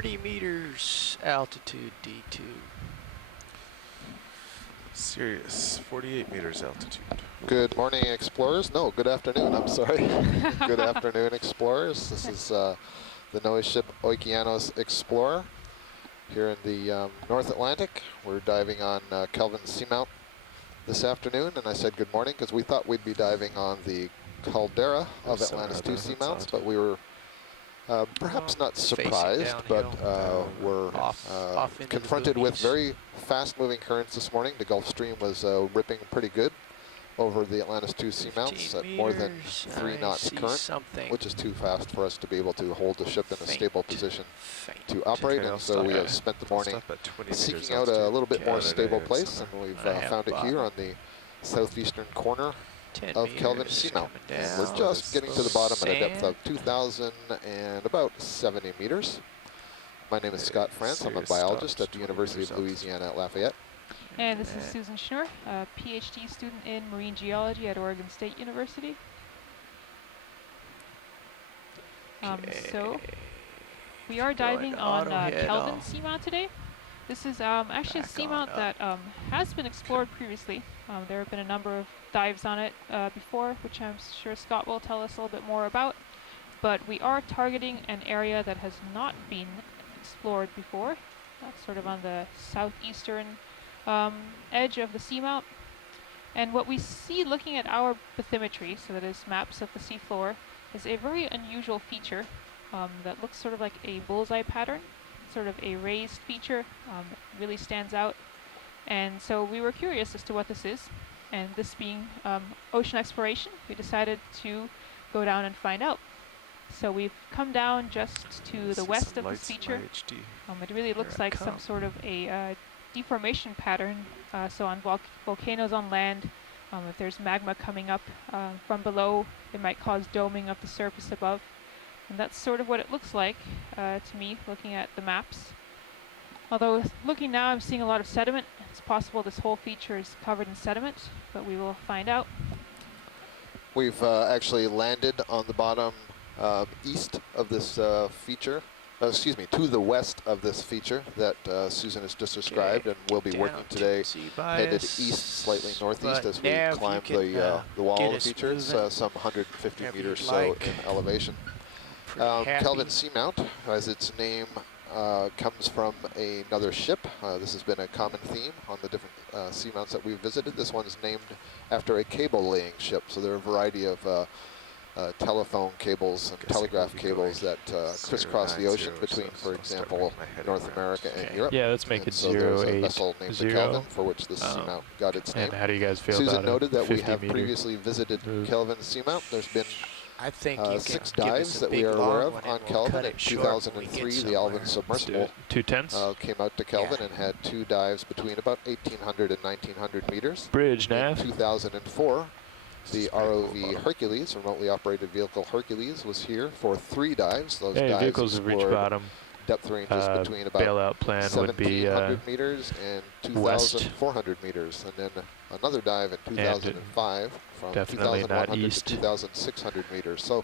30 meters altitude D2. Serious, 48 meters altitude. Good morning, explorers. No, good afternoon, I'm sorry. Good afternoon, explorers. This is the NOAA ship Okeanos Explorer here in the North Atlantic. We're diving on Kelvin Seamount this afternoon, and I said good morning because we thought we'd be diving on the caldera of Atlantis II Seamounts, but we were perhaps not surprised, but were confronted with very fast-moving currents this morning. The Gulf Stream was ripping pretty good over the Atlantis II Seamounts at more than 3 knots current, which is too fast for us to be able to hold the ship in a stable position to operate. And so we have spent the morning seeking out a little bit more stable place, and we've found it here on the southeastern corner of Kelvin Seamount. And we're just getting to the bottom at a depth of 2,070 meters. My name is Scott France. I'm a biologist at the University of Louisiana at Lafayette. And this is Susan Schnur, a PhD student in marine geology at Oregon State University. So we are diving on Kelvin Seamount today. This is actually a seamount that has been explored previously. There have been a number of dives on it before, which I'm sure Scott will tell us a little bit more about. But we are targeting an area that has not been explored before. That's sort of on the southeastern edge of the seamount. And what we see looking at our bathymetry, so that is maps of the seafloor, is a very unusual feature that looks sort of like a bullseye pattern, sort of a raised feature, really stands out. And so we were curious as to what this is. And this being ocean exploration, we decided to go down and find out. So we've come down just to the west of this feature. It really looks like some sort of a deformation pattern. So on volcanoes on land, if there's magma coming up from below, it might cause doming of the surface above. And that's sort of what it looks like to me, looking at the maps. Although looking now, I'm seeing a lot of sediment. It's possible this whole feature is covered in sediment, but we will find out. We've actually landed on the bottom east of this feature. Excuse me, to the west of this feature that Susan has just described, and we'll be working today headed east, slightly northeast, as we climb the wall of the feature, some 150 meters so in elevation. Kelvin Seamount, as its name comes from another ship. This has been a common theme on the different seamounts that we've visited. This one's named after a cable-laying ship, so there are a variety of telephone cables and telegraph cables that crisscross the ocean between, for example, North America and Europe. Yeah, let's make it so 080. There's a vessel named the Kelvin, for which this seamount got its name. And how do you guys feel Susan about noted that we have meter previously visited Kelvin Seamount. There's been I think 6 dives that we are aware of on Kelvin. In 2003, the Alvin submersible 210s came out to Kelvin and had 2 dives between about 1,800 and 1,900 meters. Bridge nav. In 2004, the ROV Hercules, remotely operated vehicle Hercules, was here for 3 dives. Those dives vehicles have reached bottom. Depth ranges between about bailout plan would be 1,700 meters and 2,400 meters, and then another dive in 2005 from 2,100 to 2,600 meters. So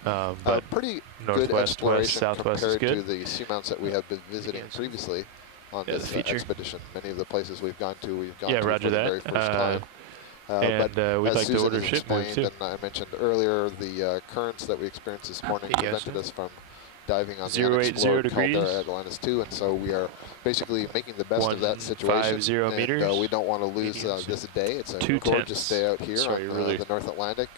pretty good exploration compared to the seamounts that we have been visiting previously on this expedition. Many of the places we've gone to for the very first time. And we'd like to order ship move too. And I mentioned earlier, the currents that we experienced this morning prevented us from diving on the unexplored caldera at Atlantis II, and so we are basically making the best of that situation. And we don't want to lose this day. It's a gorgeous day out here on the North Atlantic.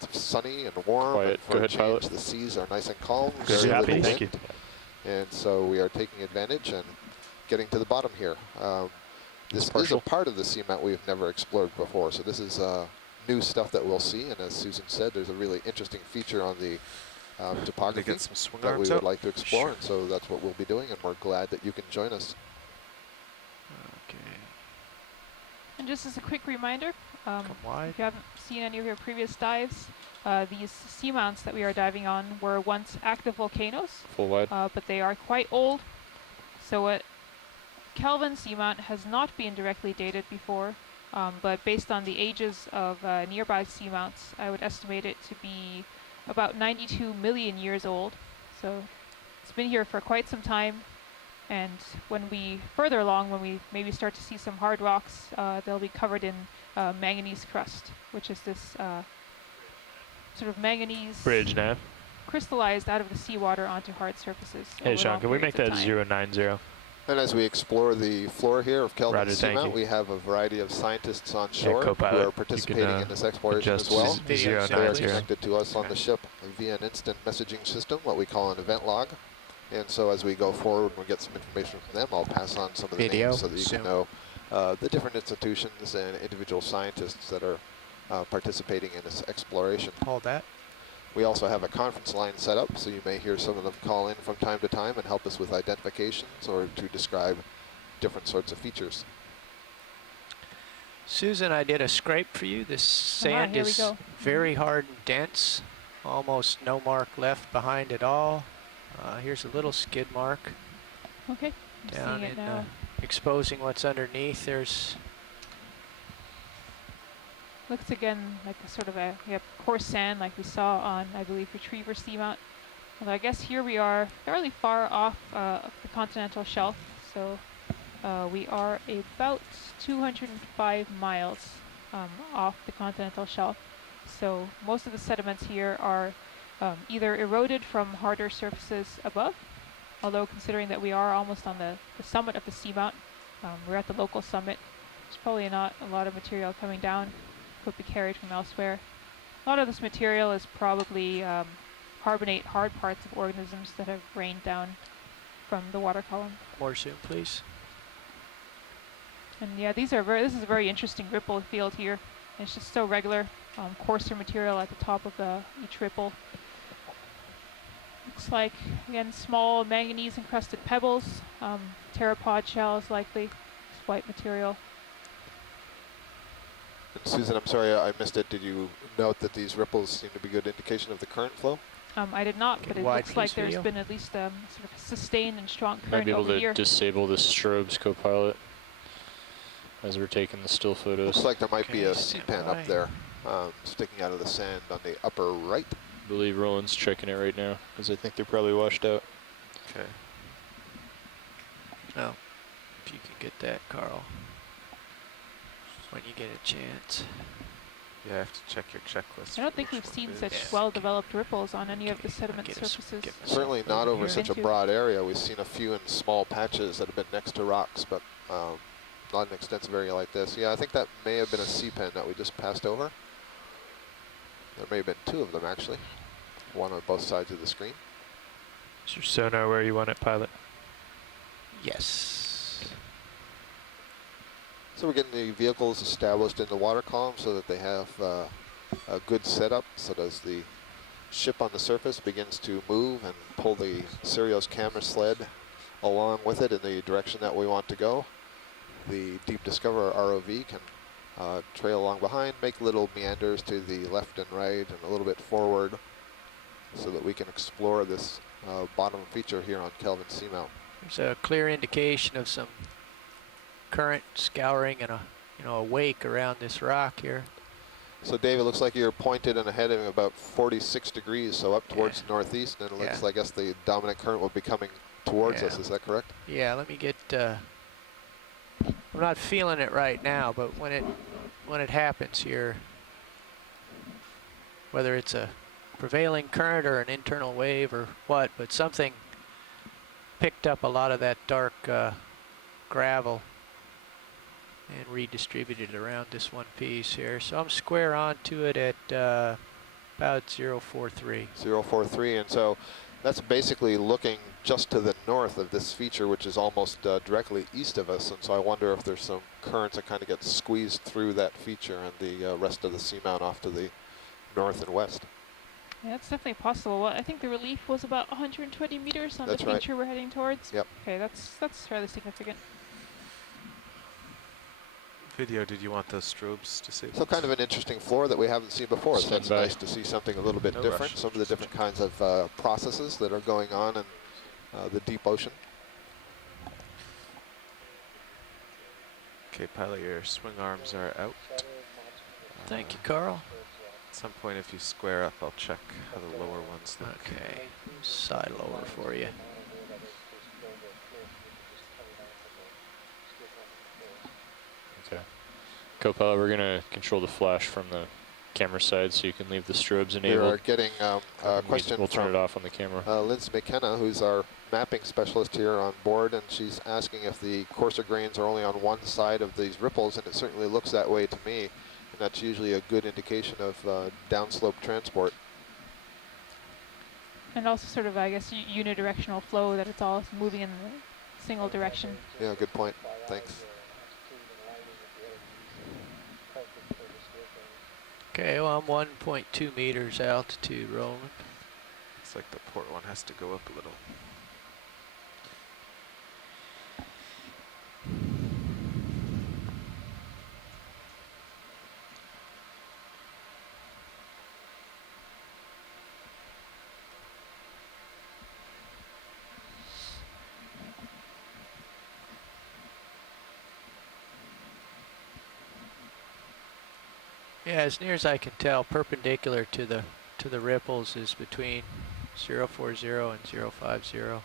It's sunny and warm. And for a change, the seas are nice and calm. Very little wind. And so we are taking advantage and getting to the bottom here. This is a part of the seamount we've never explored before, so this is new stuff that we'll see. And as Susan said, there's a really interesting feature on the topography that we would like to explore, and so that's what we'll be doing, and we're glad that you can join us. Okay. And just as a quick reminder, if you haven't seen any of your previous dives, these seamounts that we are diving on were once active volcanoes, but they are quite old. So Kelvin Seamount has not been directly dated before, but based on the ages of nearby seamounts, I would estimate it to be about 92 million years old. So it's been here for quite some time. And when we further along, when we maybe start to see some hard rocks, they'll be covered in manganese crust, which is this sort of manganese Bridge nav. crystallized out of the seawater onto hard surfaces. Hey Sean, can we make that 090? And as we explore the floor here of Kelvin Roger, thank Seamount, you. we have a variety of scientists on shore who co-pilot, are participating in this exploration as well. They are 090. connected to us on the ship via an instant messaging system, what we call an event log. And so as we go forward and we get some information from them, I'll pass on some of the names so that you can know the different institutions and individual scientists that are participating in this exploration. Hold that. We also have a conference line set up, so you may hear some of them call in from time to time and help us with identifications or to describe different sorts of features. Susan, I did a scrape for you. This sand is very hard and dense. Almost no mark left behind at all. Here's a little skid mark. Okay, I'm down seeing it in now. exposing what's underneath. There's Looks again like a sort of a coarse sand like we saw on, I believe, Retriever Seamount. Although I guess here we are fairly far off the continental shelf. So we are about 205 miles off the continental shelf. So most of the sediments here are either eroded from harder surfaces above, although considering that we are almost on the summit of the seamount, we're at the local summit, there's probably not a lot of material coming down. Could be carried from elsewhere. A lot of this material is probably carbonate hard parts of organisms that have rained down from the water column. more zoom, please. And yeah, this is a very interesting ripple field here. And it's just so regular, coarser material at the top of each ripple. Looks like, again, small manganese encrusted pebbles, pteropod shells likely, it's white material. And Susan, I'm sorry I missed it. Did you note that these ripples seem to be a good indication of the current flow? I did not, but it looks like there's been at least sort of a sustained and strong current Might be able over to here. disable the strobes, co-pilot, as we're taking the still photos. Looks like there might be a Okay, C-pan up there, sticking out of the sand on the upper right. I believe Roland's checking it right now, because I think they're probably washed out. Okay. Oh, if you can get that, Carl, when you get a chance. Yeah, I have to check your checklist. I don't think we've seen such well-developed ripples on any of the sediment surfaces. Certainly not over here. such a broad area. We've seen a few in small patches that have been next to rocks, but not an extensive area like this. Yeah, I think that may have been a C-pen that we just passed over. There may have been two of them, actually. One on both sides of the screen. Is your sonar where you want it, pilot? Yes. So we're getting the vehicles established in the water column so that they have a good setup. So as the ship on the surface begins to move and pull the Sirius camera sled along with it in the direction that we want to go, the Deep Discoverer ROV can trail along behind, make little meanders to the left and right and a little bit forward so that we can explore this bottom feature here on Kelvin Seamount. There's a clear indication of some current scouring and a wake around this rock here. So Dave, it looks like you're pointed and ahead of him about 46 degrees, so up towards northeast, and it looks like, I guess, the dominant current will be coming towards us. Is that correct? Yeah, let me get, I'm not feeling it right now, but when it happens here, whether it's a prevailing current or an internal wave or what, but something picked up a lot of that dark gravel and redistributed around this one piece here. So I'm square onto it at about 043. 043, and so that's basically looking just to the north of this feature, which is almost directly east of us. And so I wonder if there's some currents that kind of get squeezed through that feature and the rest of the seamount off to the north and west. Yeah, that's definitely possible. Well, I think the relief was about 120 meters on the feature we're heading towards. Yep. Okay, that's fairly significant. Video, did you want those strobes disabled? So kind of an interesting floor that we haven't seen before. So it's nice to see something a little bit different, some of the different kinds of processes that are going on in the deep ocean. Okay, pilot, your swing arms are out. Thank you, Carl. At some point, if you square up, I'll check how the lower ones look. Okay, side lower for you. Co-pilot, we're gonna control the flash from the camera side, so you can leave the strobes We enabled. are getting a question We'll turn from it off on the camera. Lindsay McKenna, who's our mapping specialist here on board, and she's asking if the coarser grains are only on one side of these ripples, and it certainly looks that way to me, and that's usually a good indication of downslope transport. And also sort of, I guess, unidirectional flow, that it's all moving in the single direction. Yeah, good point. Thanks. Okay, well, I'm 1.2 meters altitude rolling. Looks like the port one has to go up a little. Yeah, as near as I can tell, perpendicular to the ripples is between 040 and 050.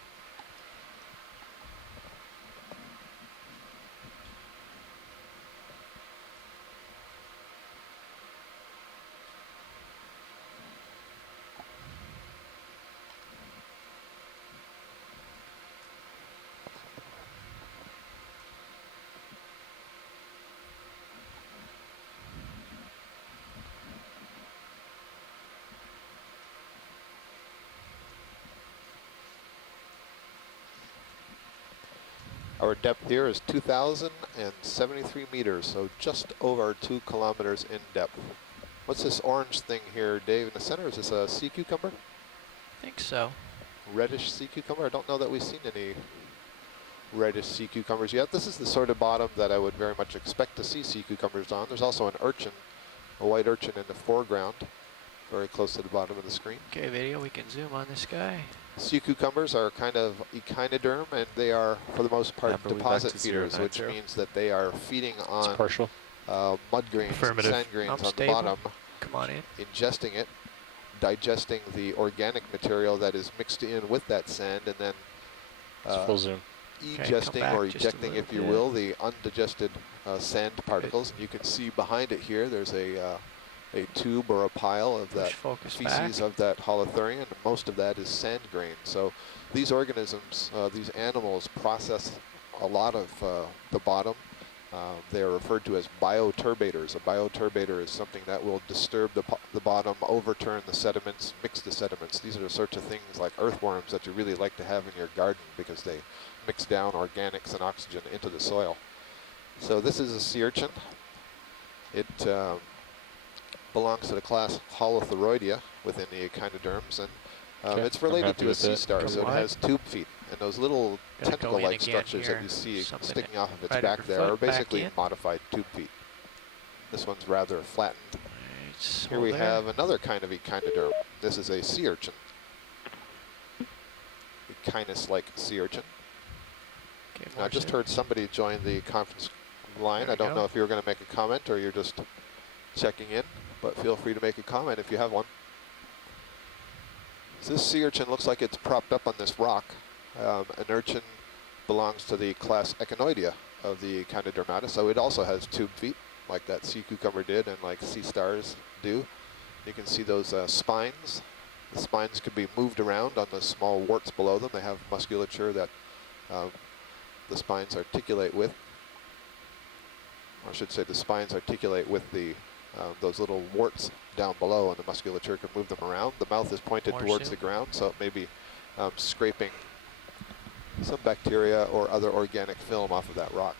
Our depth here is 2,073 meters, so just over 2 kilometers in depth. What's this orange thing here, Dave, in the center? Is this a sea cucumber? I think so. Reddish sea cucumber? I don't know that we've seen any reddish sea cucumbers yet. This is the sort of bottom that I would very much expect to see sea cucumbers on. There's also an urchin, a white urchin in the foreground, very close to the bottom of the screen. Okay, video, we can zoom on this guy. Sea cucumbers are kind of echinoderm, and they are, for the most part, Remember, we deposit back to feeders, which 090. means that they are feeding It's on partial. mud grains, and Affirmative. sand grains I'm on the stable. bottom, Come on in. ingesting it, digesting the organic material that is mixed in with that sand, and then It's full zoom. egesting back or just a ejecting, little if you bit. will, the undigested sand particles. And you can see behind it here, there's a tube or a pile of that Push focus feces back. of that holothurian, and most of that is sand grain. So these organisms, these animals, process a lot of the bottom. They are referred to as bioturbators. A bioturbator is something that will disturb the bottom, overturn the sediments, mix the sediments. These are the sorts of things like earthworms that you really like to have in your garden because they mix down organics and oxygen into the soil. So this is a sea urchin. It belongs to the class Holothuroidea within the echinoderms, and Okay, it's I'm related happy to a with sea that. star, Go so it wide. has tube feet. And those little Gotta go in tentacle-like again structures here. that you see Something sticking off of its right back there are underfoot, back basically in. modified tube feet. This one's rather flattened. Right, so Here we there. have another kind of echinoderm. This is a sea urchin. Echinus-like sea urchin. Okay, Now, I more just zoom. heard somebody join the conference line. There I we don't go. know if you were going to make a comment or you're just checking in, but feel free to make a comment if you have one. So this sea urchin looks like it's propped up on this rock. An urchin belongs to the class Echinoidea of the Echinodermata, so it also has tube feet, like that sea cucumber did and like sea stars do. You can see those spines. The spines can be moved around on the small warts below them. They have musculature that the spines articulate with. Or I should say the spines articulate with the those little warts down below, and the musculature can move them around. The mouth is pointed More towards zoom. the ground, so it may be scraping some bacteria or other organic film off of that rock.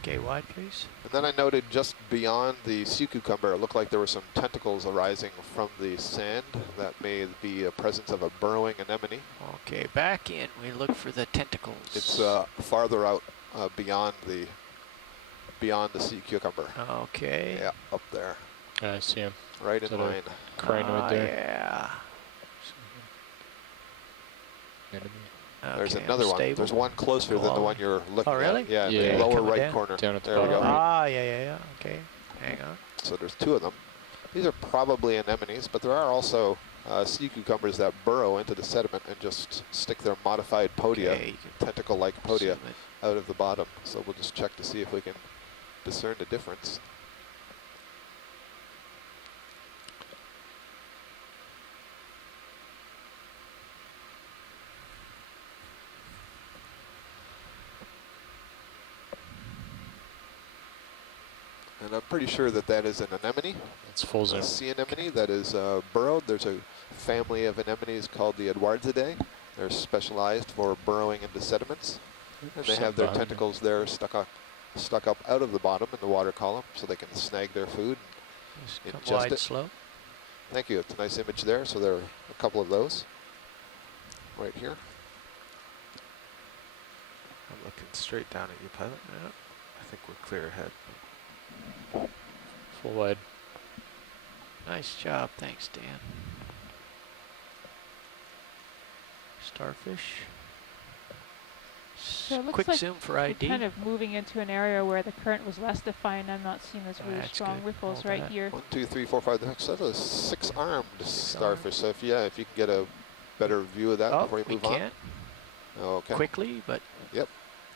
Okay, wide, please. And then I noted just beyond the sea cucumber, it looked like there were some tentacles arising from the sand. That may be a presence of a burrowing anemone. Okay, back in. We look for the tentacles. It's farther out beyond the sea cucumber. Okay. Yeah, up there, I see him. right in Is that a line. Crinoid there. Yeah. Enemy. There's Okay, another I'm one. stable. There's one closer than the Along. one you're looking Oh, really? at. Yeah, in Yeah. the lower Coming right down? corner. Down at the there we go. bottom. Ah, yeah. Okay, hang on. So there's two of them. These are probably anemones, but there are also sea cucumbers that burrow into the sediment and just stick their modified podia, Okay, you can tentacle-like podia, zoom it. out of the bottom. So we'll just check to see if we can discern the difference. And I'm pretty sure that that is an anemone. It's full zoom. A sea anemone that is burrowed. There's a family of anemones called the Edwardsidae. They're specialized for burrowing into sediments. And they have their tentacles there stuck up out of the bottom in the water column so they can snag their food Just and come ingest wide it. slope. Thank you. It's a nice image there. So there are a couple of those right here. I'm looking straight down at you, pilot. Yeah. I think we're clear ahead. Full wide. Nice job, thanks, Dan. Starfish. So it looks Quick like zoom for we're ID. kind of moving into an area where the current was less defined. I'm not seeing those really That's strong good. ripples Hold right that. here. 1, 2, 3, 4, 5. That's a 6-armed starfish. armed. So if you can get a better view of that Oh, before you we move on. can't Okay. quickly, but Yep.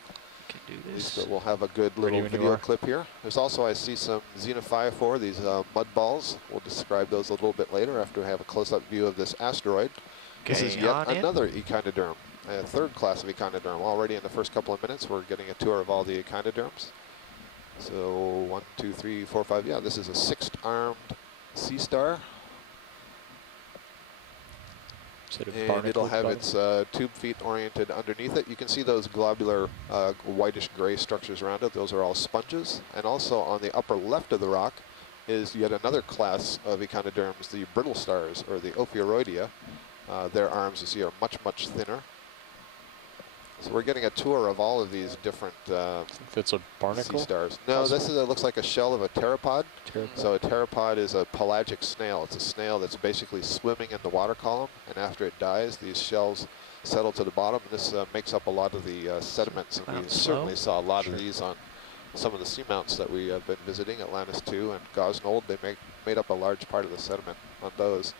we can do At least this. we'll have a good Ready little when you video are. clip here. There's also, I see some Xenophor, these mud balls. We'll describe those a little bit later after we have a close-up view of this asteroid. This is Okay, yet on in. another echinoderm, a third class of echinoderm. Already in the first couple of minutes, we're getting a tour of all the echinoderms. So 1, 2, 3, 4, 5. Yeah, this is a 6-armed sea star. And it'll have its tube feet oriented underneath it. You can see those globular whitish gray structures around it. Those are all sponges. And also on the upper left of the rock is yet another class of echinoderms, the brittle stars, or the Opheroidia. Their arms, you see, are much, much thinner. So we're getting a tour of all of these different That's a sea barnacle? stars. No, this is looks like a shell of a pteropod. So a pteropod is a pelagic snail. It's a snail that's basically swimming in the water column, and after it dies, these shells settle to the bottom, and this makes up a lot of the sediments. And we certainly saw a lot of these on some of the seamounts that we have been visiting, Atlantis 2 and Gosnold. They made up a large part of the sediment on those.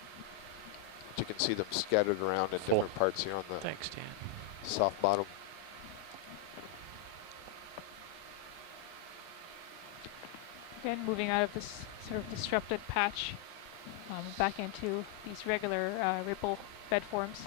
But you can see them scattered around in different parts here on the Thanks, Dan. soft bottom. Again, moving out of this sort of disrupted patch back into these regular ripple bed forms.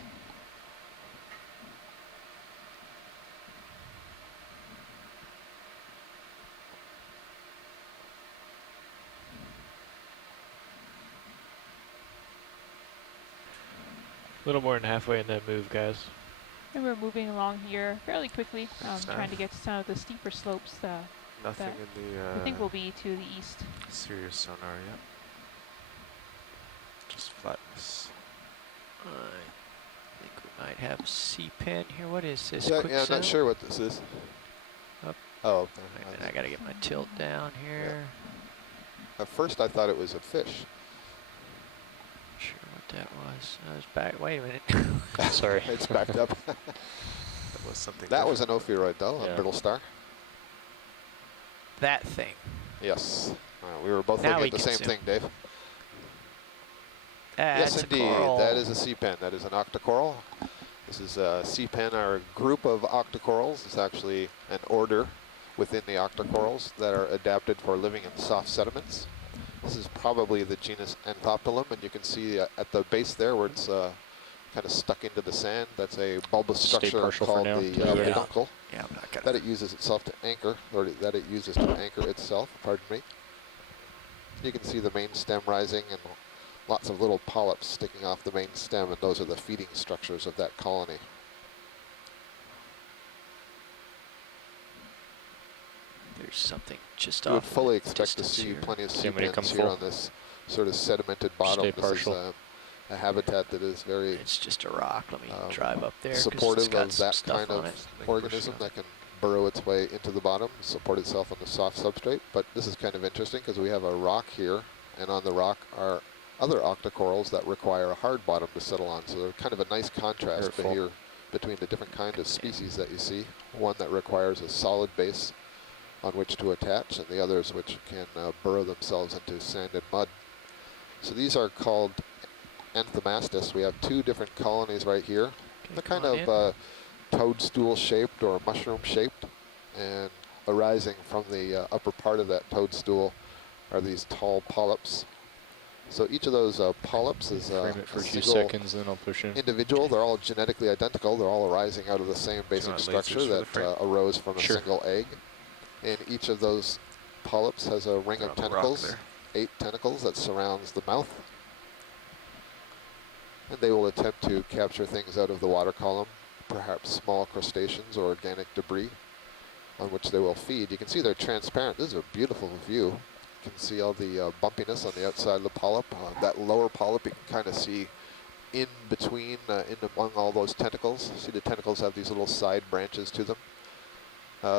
A little more than halfway in that move, guys. And we're moving along here fairly quickly, trying to get to some of the steeper slopes Nothing that in the I think will be to the east. Sirius sonar yet. Just flatness. I think we might have C-pen here. What is this? Yeah, Quick I'm zoom? not sure what this is. Up. Oh, Wait a minute, I gotta get my tilt down here. at first I thought it was a fish. Not sure what that was. I was back. Wait a minute. Sorry. It's backed up. That was something. That was an Opheroid, though, a Yeah. brittle star. That thing. Yes. We were both Now looking we at the can same zoom. thing, Dave. That's Yes, a indeed. coral. That is a sea pen. That is an Octa Coral. This is a sea pen, our group of Octa Corals. It's actually an order within the Octa Corals that are adapted for living in soft sediments. This is probably the genus Anthoptilum, and you can see at the base there where it's kind of stuck into the sand. That's a bulbous Stay structure partial for called now. the Yeah. peduncle Yeah, I'm not gonna. that it uses itself to anchor, or that it uses to anchor itself, pardon me. You can see the main stem rising and lots of little polyps sticking off the main stem, and those are the feeding structures of that colony. There's something just You would off. in fully the expect to distance see here. plenty of See sea when you pens come here full. on this sort of sedimented bottom. Stay This partial. is a habitat that is very It's just a rock. Let me drive up there. 'cause supportive it's got of some that stuff kind on of it. organism that can burrow its way into the bottom, support itself on the soft substrate. But this is kind of interesting because we have a rock here, and on the rock are other octocorals that require a hard bottom to settle on. So they're kind of a nice contrast Careful. here between the different kind of species that you see. One that requires a solid base on which to attach, and the others which can burrow themselves into sand and mud. So these are called Enthemastis. We have 2 different colonies right here. Okay, They're kind come on of toadstool shaped or mushroom shaped, and arising from the upper part of that toadstool are these tall polyps. So each of those polyps is Frame it for a few single seconds, then I'll push in. individual. They're all genetically identical. They're all arising out of the same basic want structure lasers for the that frame? arose from a Sure. single egg. And each of those polyps has a ring They're of on the rock tentacles, there. 8 tentacles that surrounds the mouth. And they will attempt to capture things out of the water column, perhaps small crustaceans or organic debris on which they will feed. You can see they're transparent. This is a beautiful view. You can see all the bumpiness on the outside of the polyp. That lower polyp you can kind of see in between, in among all those tentacles. See the tentacles have these little side branches to them.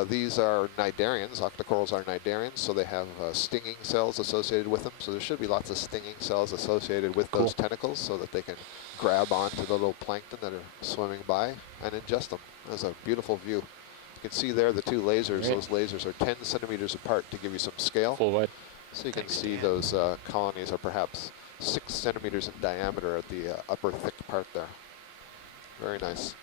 These are cnidarians. Octa corals are cnidarians, so they have stinging cells associated with them. So there should be lots of stinging cells associated with those tentacles so that they can grab onto the little plankton that are swimming by and ingest them. That's a beautiful view. You can see there the 2 lasers. Right. Those lasers are 10 centimeters apart to give you some scale. Full wide. So you can Thanks, see Dan. those colonies are perhaps 6 centimeters in diameter at the upper thick part there. Very nice.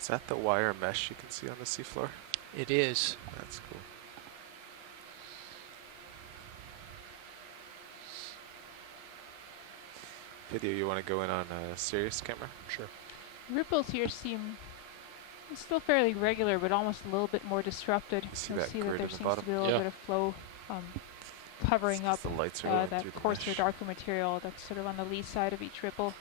Is that the wire mesh you can see on the seafloor? It is. That's cool. Video, you want to go in on a Sirius camera? Sure. Ripples here seem still fairly regular, but almost a little bit more disrupted. You see You'll that see that grid there in the seems bottom? to be a little Yeah. bit of flow covering up The lights are going that through the coarser, mesh. darker material that's sort of on the lee side of each ripple.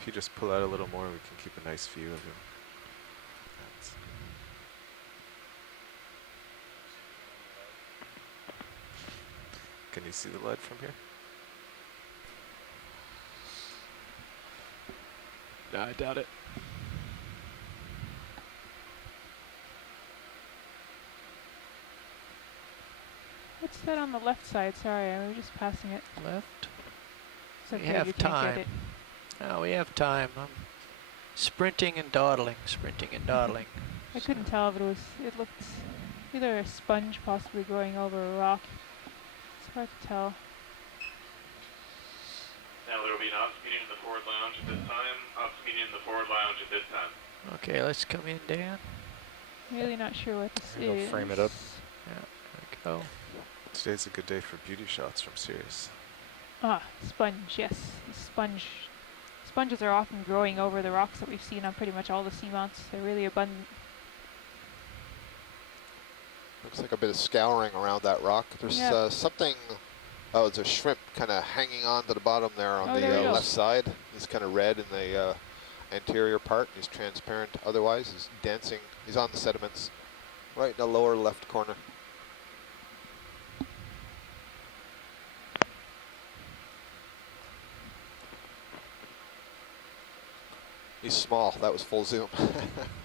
If you just pull out a little more, we can keep a nice view of him. That's Can you see the lead from here? No, I doubt it. What's that on the left side? Sorry, I was just passing it. Left. It's We okay, have you can't time. get it. Now we have time. I'm sprinting and dawdling, sprinting and dawdling. I couldn't tell if it looked either a sponge possibly growing over a rock. It's hard to tell. Now there will be an ops meeting in the forward lounge at this time. Ops meeting in the forward lounge at this time. Okay, let's come in, Dan. Really not sure what this Maybe I'll is. frame it up. There we go. Today's a good day for beauty shots from Sirius. Ah, sponge, yes. Sponges are often growing over the rocks that we've seen on pretty much all the seamounts. They're really abundant. Looks like a bit of scouring around that rock. There's Yeah. something, oh, it's a shrimp kind of hanging on to the bottom there on Oh, the there he left goes. side. He's kind of red in the anterior part. He's transparent otherwise. He's dancing. He's on the sediments right in the lower left corner. He's small. That was full zoom.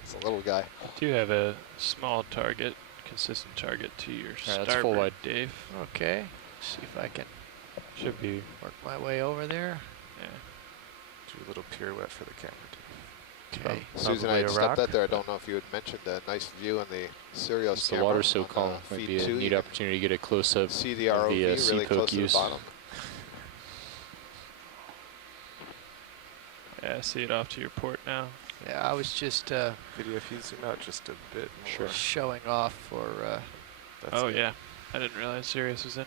It's a little guy. Do you have a small target, consistent target to your Yeah, that's full starboard, wide. Dave? Okay, see if I can Should be. work my way over there. Yeah. Do a little pirouette for the camera too. Okay. Susan, I Probably had a stepped rock. out there. I don't know if you had mentioned a nice view on the Sirius Since the camera water's so on, calm, might feed be a 2. neat You can opportunity to get a close-up. see the of ROV the, really sea close poke to the use. bottom. Yeah, I see it off to your port now. Yeah, I was just Video, if you zoom out just a bit more. Sure. showing off for That's Oh it. yeah, I didn't realize Sirius was in.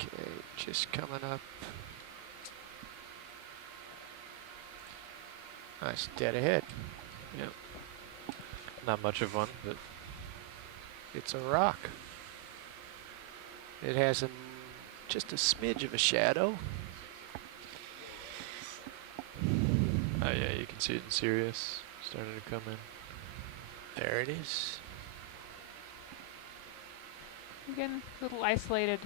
okay, just coming up. Nice, dead ahead. Yep. Not much of one, but It's a rock. It has just a smidge of a shadow. Oh yeah, you can see it in Sirius. Starting to come in. There it is. Again, little isolated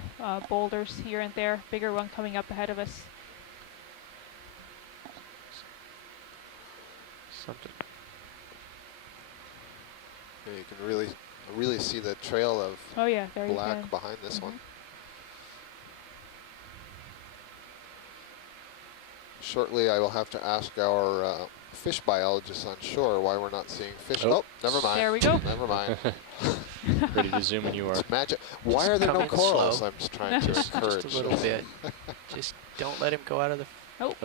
boulders here and there. Bigger one coming up ahead of us. Something. Yeah, you can really see the trail of Oh yeah, there you black can. behind this one. Shortly, I will have to ask our fish biologists on shore why we're not seeing fish. Oh. Oh, never mind. There we go. Never mind. Ready to zoom when you are. It's magic. Why are there come no in corals? slow. I'm just trying to encourage. Just a little bit. Just don't let him go out of the... Oh,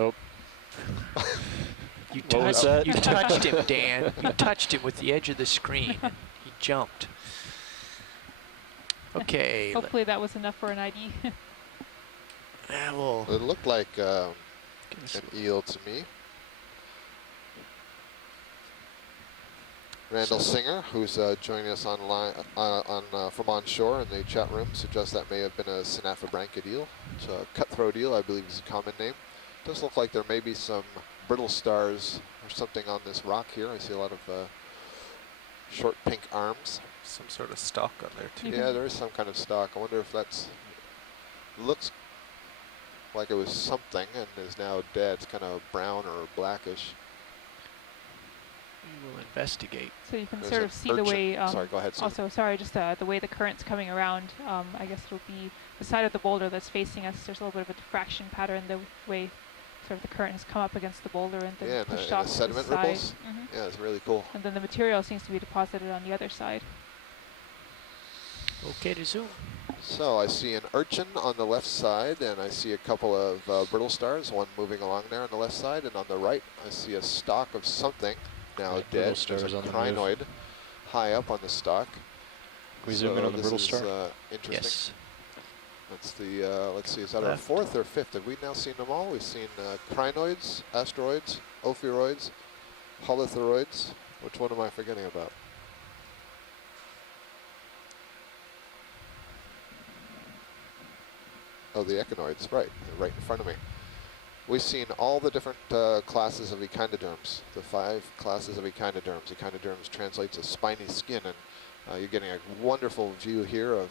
You What was touched, that? you touched him, Dan. You touched him with the edge of the screen. And he jumped. Okay. Hopefully that was enough for an ID. We'll It looked like give us an eel to me. Randall Singer, who's joining us online from on shore in the chat room, suggests that may have been a Synaphobranchid eel. It's a cutthroat eel, I believe is a common name. Does look like there may be some brittle stars or something on this rock here. I see a lot of short pink arms. Some sort of stalk on there too. Yeah, there is some kind of stalk. I wonder if that's looks like it was something and is now dead. It's kind of brown or blackish. we will investigate. So you can There's sort an of see the urchin. way, Sorry, go ahead, Sue. also, sorry, just the way the current's coming around. I guess it'll be the side of the boulder that's facing us. There's a little bit of a diffraction pattern the way sort of the current has come up against the boulder and then Yeah, and pushed the off to the sediment side. ripples. Yeah, it's really cool. And then the material seems to be deposited on the other side. Okay to zoom. So I see an urchin on the left side, and I see a couple of brittle stars, one moving along there on the left side, and on the right I see a stalk of something, now Right, dead. brittle There's stars a on the move. crinoid high up on the stalk. we zoom in on the this brittle is, star? interesting. Yes. That's the, let's see, is that Left. our fourth or fifth? Have we now seen them all? We've seen crinoids, asteroids, opheroids, holotheroids. Which one am I forgetting about? Oh, the echinoids, right in front of me. We've seen all the different classes of echinoderms, the 5 classes of echinoderms. Echinoderms translates as spiny skin, and you're getting a wonderful view here of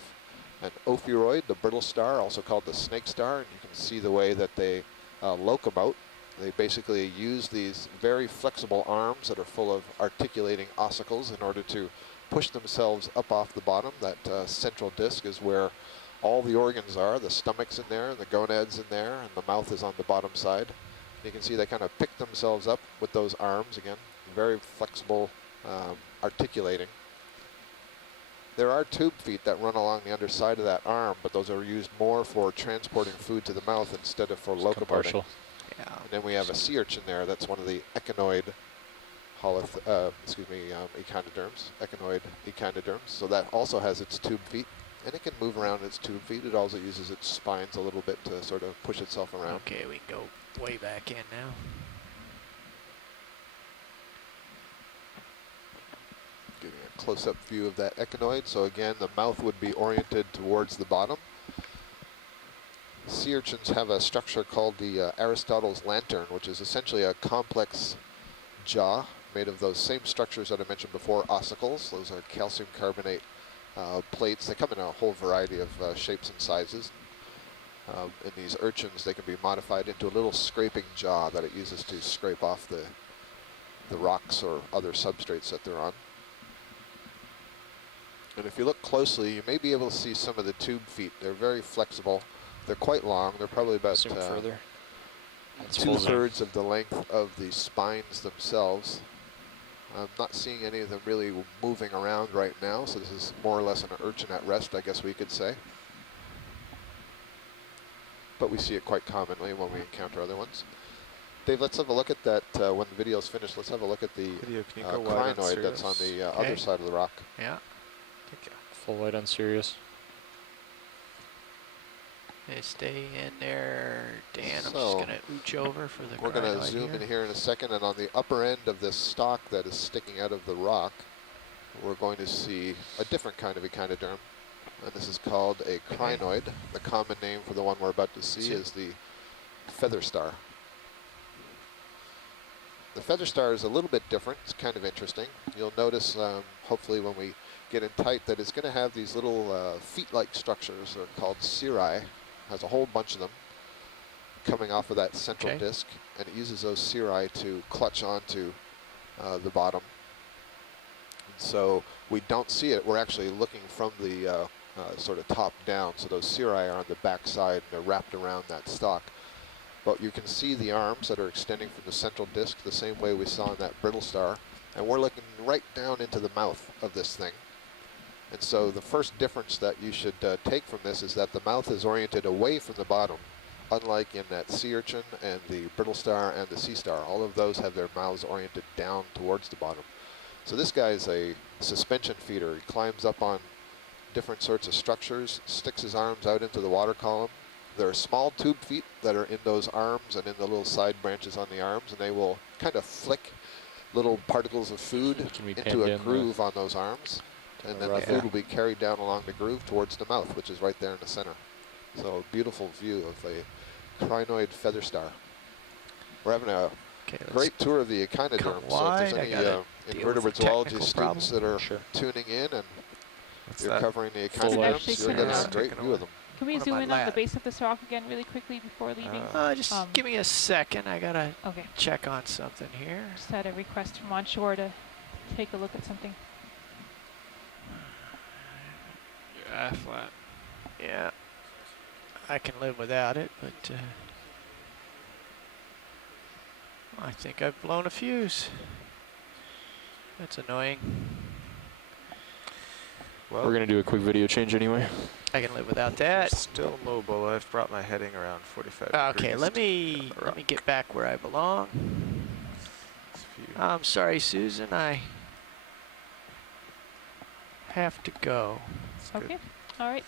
an opheroid, the brittle star, also called the snake star, and you can see the way that they locomote. They basically use these very flexible arms that are full of articulating ossicles in order to push themselves up off the bottom. That central disc is where all the organs are. The stomach's in there, and the gonads in there, and the mouth is on the bottom side. You can see they kind of pick themselves up with those arms again, very flexible, articulating. There are tube feet that run along the underside of that arm, but those are used more for transporting food to the mouth instead of for locomoting. Partial. Yeah. And then we have a sea urchin there. That's one of the echinoid echinoderms, echinoid echinoderms. So that also has its tube feet, and it can move around its tube feet. It also uses its spines a little bit to sort of push itself around. Okay, we can go way back in now. Getting a close-up view of that echinoid. So again, the mouth would be oriented towards the bottom. Sea urchins have a structure called the Aristotle's lantern, which is essentially a complex jaw made of those same structures that I mentioned before, ossicles. Those are calcium carbonate plates. They come in a whole variety of shapes and sizes. In these urchins, they can be modified into a little scraping jaw that it uses to scrape off the rocks or other substrates that they're on. And if you look closely, you may be able to see some of the tube feet. They're very flexible. They're quite long. They're probably about Zoom further. That's full zoom. 2/3 of the length of the spines themselves. I'm not seeing any of them really moving around right now, so this is more or less an urchin at rest, I guess we could say. But we see it quite commonly when we encounter other ones. Dave, let's have a look at that when the video's finished. Let's have a look at the Video, can you go wide on crinoid that's on Sirius? the Okay. other side of the rock. Yeah. Thank you. Full white on Sirius. They stay in there. Dan, I'm just So, going to ooch over for the We're going to crinoid zoom here. in here in a second, and on the upper end of this stalk that is sticking out of the rock, we're going to see a different kind of echinoderm. And this is called a crinoid. The common name for the one we're about to see is the feather star. The feather star is a little bit different. It's kind of interesting. You'll notice, hopefully when we get in tight, that it's going to have these little feet-like structures. They're called cirri. Has a whole bunch of them coming off of that central disc, and it uses those cirri to clutch onto the bottom. And so we don't see it. We're actually looking from the sort of top down. So those cirri are on the back side, and they're wrapped around that stalk. But you can see the arms that are extending from the central disc the same way we saw in that brittle star. And we're looking right down into the mouth of this thing. And so the first difference that you should take from this is that the mouth is oriented away from the bottom, unlike in that sea urchin and the brittle star and the sea star. All of those have their mouths oriented down towards the bottom. So this guy is a suspension feeder. He climbs up on different sorts of structures, sticks his arms out into the water column. There are small tube feet that are in those arms and in the little side branches on the arms, and they will kind of flick little particles of food into a groove on those arms. And then the food will be carried down along the groove towards the mouth, which is right there in the center. So a beautiful view of a crinoid feather star. We're having a great tour of the echinoderm. So if there's any invertebrate zoology students that are tuning in and you're covering the echinoderms, you're getting a great view of them. Can we zoom in on the base of this rock again really quickly before leaving? Just give me a second. I gotta check on something here. Just had a request from on shore to take a look at something. Flat. Yeah, I can live without it, but I think I've blown a fuse. That's annoying. Well, we're going to do a quick video change anyway. I can live without that. Still mobile. I've brought my heading around 45 Okay, let me get back where I belong. I'm sorry, Susan. I have to go. Okay, all right.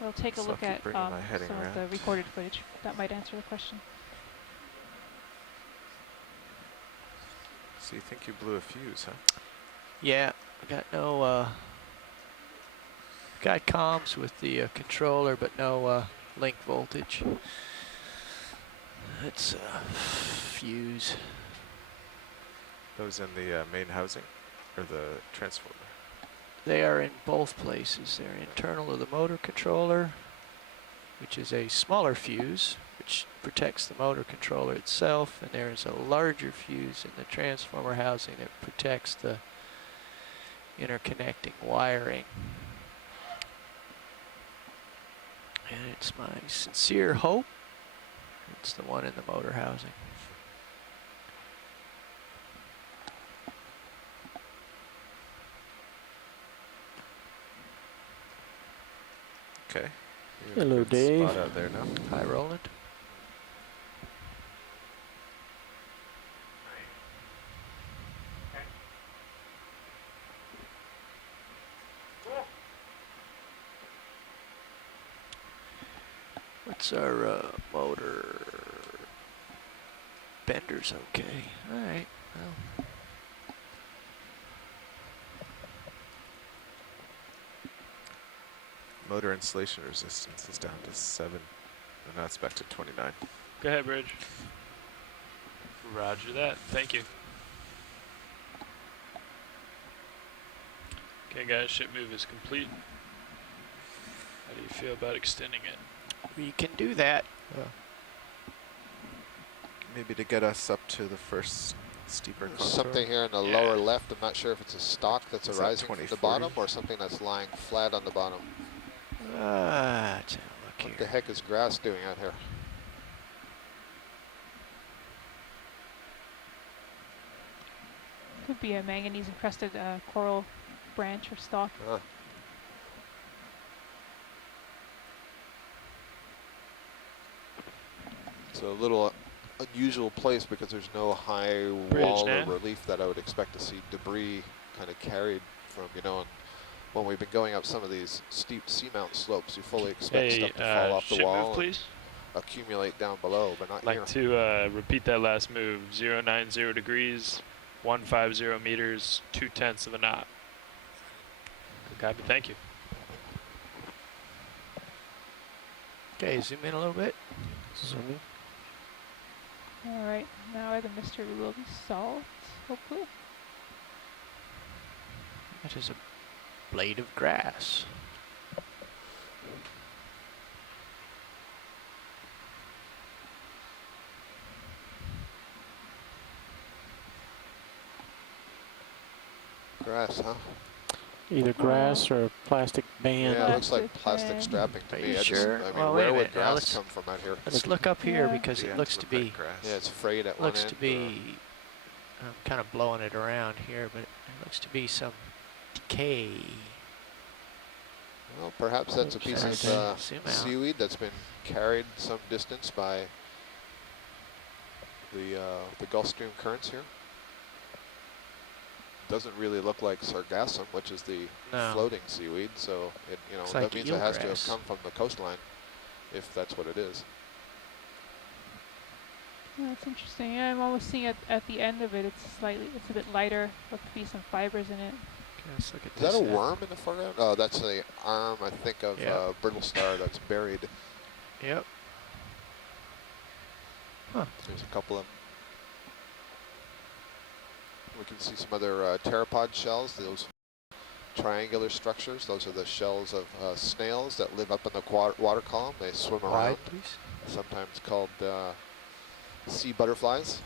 We'll take a look at some of the recorded footage. That might answer the question. So you think you blew a fuse, huh? Yeah, I got no, got comms with the controller, but no link voltage. It's a fuse. Those in the main housing or the transformer? They are in both places. They're internal to the motor controller, which is a smaller fuse, which protects the motor controller itself, and there is a larger fuse in the transformer housing that protects the interconnecting wiring. And it's my sincere hope it's the one in the motor housing. Okay. Hello, Dave. Spot out there now. Hi, Roland. What's our motor? Bender's okay. All right. Well. Motor insulation resistance is down to 7, and now it's back to 29. Go ahead, Bridge. Roger that. Thank you. Okay, guys, ship move is complete. How do you feel about extending it? We can do that. Maybe to get us up to the first steeper contour. Something here in the lower left. I'm not sure if it's a stalk that's arising from the bottom or something that's lying flat on the bottom. Let's have a look here. What the heck is grass doing out here? Could be a manganese encrusted coral branch or stalk. It's a little unusual place because there's no high Bridge wall now. or relief that I would expect to see debris kind of carried from, you know, and when we've been going up some of these steep seamount slopes, you fully expect stuff to fall off the wall please. and accumulate down below, but not here. Like to repeat that last move. 090 degrees, 150 meters, 0.2 of a knot. Good copy. Thank you. Okay, zoom in a little bit. Zooming. All right, now the mystery will be solved, hopefully. That is a blade of grass. Grass, huh? Either grass or a plastic band. Yeah, it looks like Plastic plastic band. strapping to Are me. you I just- sure? I mean, Well, wait a where would minute, now grass let's- come from out here? Let's look up here Yeah. because Yeah, it looks it's to look like be grass. Yeah, it's frayed at one looks end. to be. I'm kind of blowing it around here, but it looks to be some decay. Well, perhaps that's a piece Oops, of zoom out. seaweed that's been carried some distance by the Gulf Stream currents here. Doesn't really look like sargassum, which is the No. floating seaweed. So it, It's that like means it has to have eelgrass. come from the coastline, if that's what it is. Yeah, that's interesting. Yeah, I'm almost seeing at the end of it, it's a bit lighter. Look to be some fibers in it. Okay, let's look at Is that this a end. worm in the foreground? Oh, that's the arm, I think, of Yeah. brittle star that's buried. Yep. There's a couple of them. We can see some other pteropod shells, those triangular structures. Those are the shells of snails that live up in the water column. They swim around, Wide, please. sometimes called sea butterflies.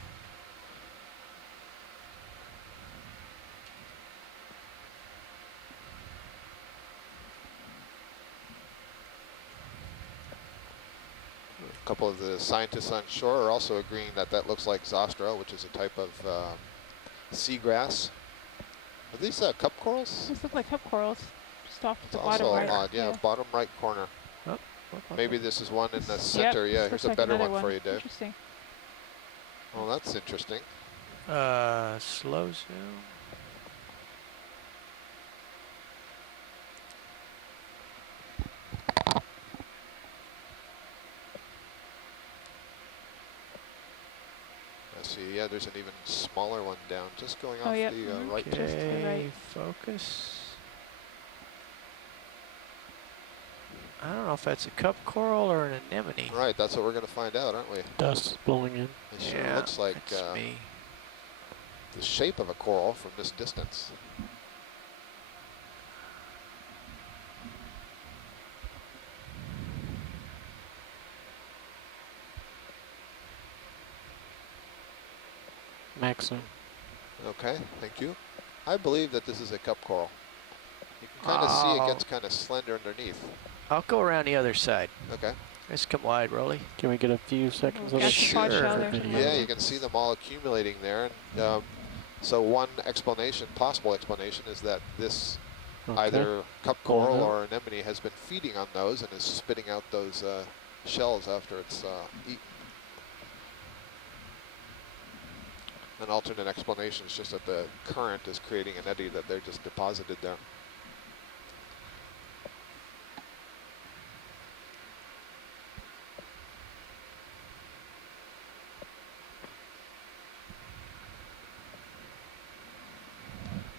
A couple of the scientists on shore are also agreeing that that looks like Zostra, which is a type of seagrass. Are these cup corals? These look like cup corals, just off to It's the bottom also right. odd, yeah, bottom right corner. Maybe this is one in the center. Yep, Yeah, this here's looks a like better another one for you, Dave. Interesting. Oh, that's interesting. Slow zoom. I see, yeah, there's an even smaller one down, just going Oh, off yep. the Mhm. right. Just to the Okay, right. focus. I don't know if that's a cup coral or an anemone. Right, that's what we're going to find out, aren't we? Dust is blowing in. It sure Yeah, looks like that's me. the shape of a coral from this distance. Maximum. Okay, thank you. I believe that this is a cup coral. You can kind of see it Oh. gets kind of slender underneath. I'll go around the other side. Okay. Let's come wide, Rolly. Can we get a few seconds of Gastropod it? Sure. shell for there. video? Yeah, you can see them all accumulating there. And, so one explanation, possible explanation, is that this Okay. either cup Going coral out. or anemone has been feeding on those and is spitting out those shells after it's eaten. An alternate explanation is just that the current is creating an eddy that they're just deposited there.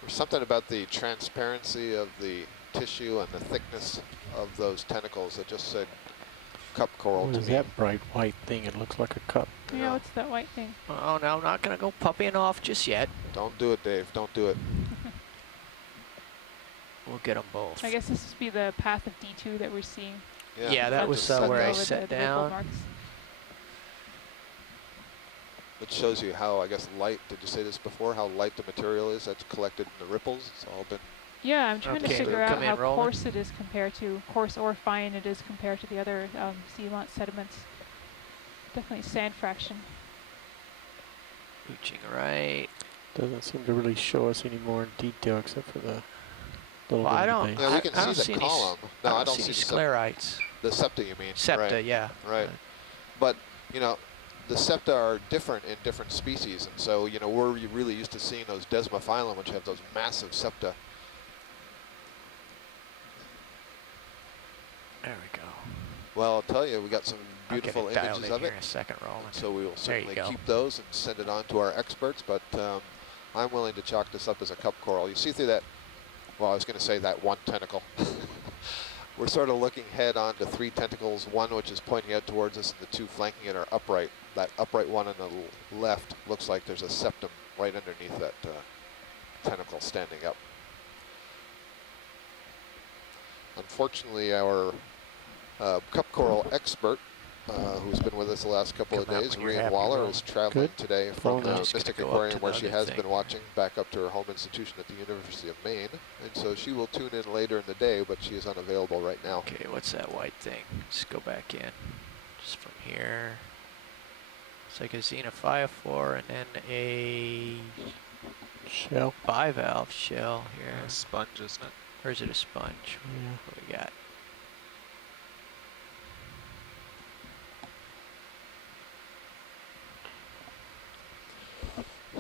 There's something about the transparency of the tissue and the thickness of those tentacles that just said cup coral What to is me. that bright white thing? It looks like a cup. Yeah, what's that white thing? Oh, no, I'm not going to go puppying off just yet. Don't do it, Dave. Don't do it. We'll get them both. I guess this would be the path of D2 that we're seeing. Yeah, that Just was set where I down. over set the ripple down. marks. It shows you how, I guess, light, did you say this before, how light the material is that's collected in the ripples? It's all been, Yeah, I'm trying to Okay, figure come out in, how Roland. coarse it is compared to, coarse or fine it is compared to the other Seamount sediments. Definitely sand fraction. Reaching right. Doesn't seem to really show us any more in detail except for the little Well, I bit of don't- the yeah, base. we can I don't see see the any column. No, I don't see any the sclerites. the septa, you mean? Septa, Right, yeah. right. But, you know, the septa are different in different species, and so, you know, we're really used to seeing those desmophyllum, which have those massive septa. There we go. Well, I'll tell you, we got some I'll get beautiful it dialed images in of here it, in a second, Roland. so we will There you certainly go. keep those and send it on to our experts, but I'm willing to chalk this up as a cup coral. You see through that, well, I was going to say that one tentacle, We're sort of looking head on to 3 tentacles, one which is pointing out towards us, and the 2 flanking it are upright. That upright one on the left looks like there's a septum right underneath that tentacle standing up. Unfortunately, our cup coral expert, who's been with us the last couple of days, Rian Waller, is traveling today from the Mystic Aquarium, where she has been watching, back up to her home institution at the University of Maine. And so she will tune in later in the day, but she is unavailable right now. Okay, what's that white thing? Just go back in. Just from here. It's like a Xenophor and then a Shell. bivalve shell here. A sponge, isn't it? Or is it a sponge? Yeah. What do we got?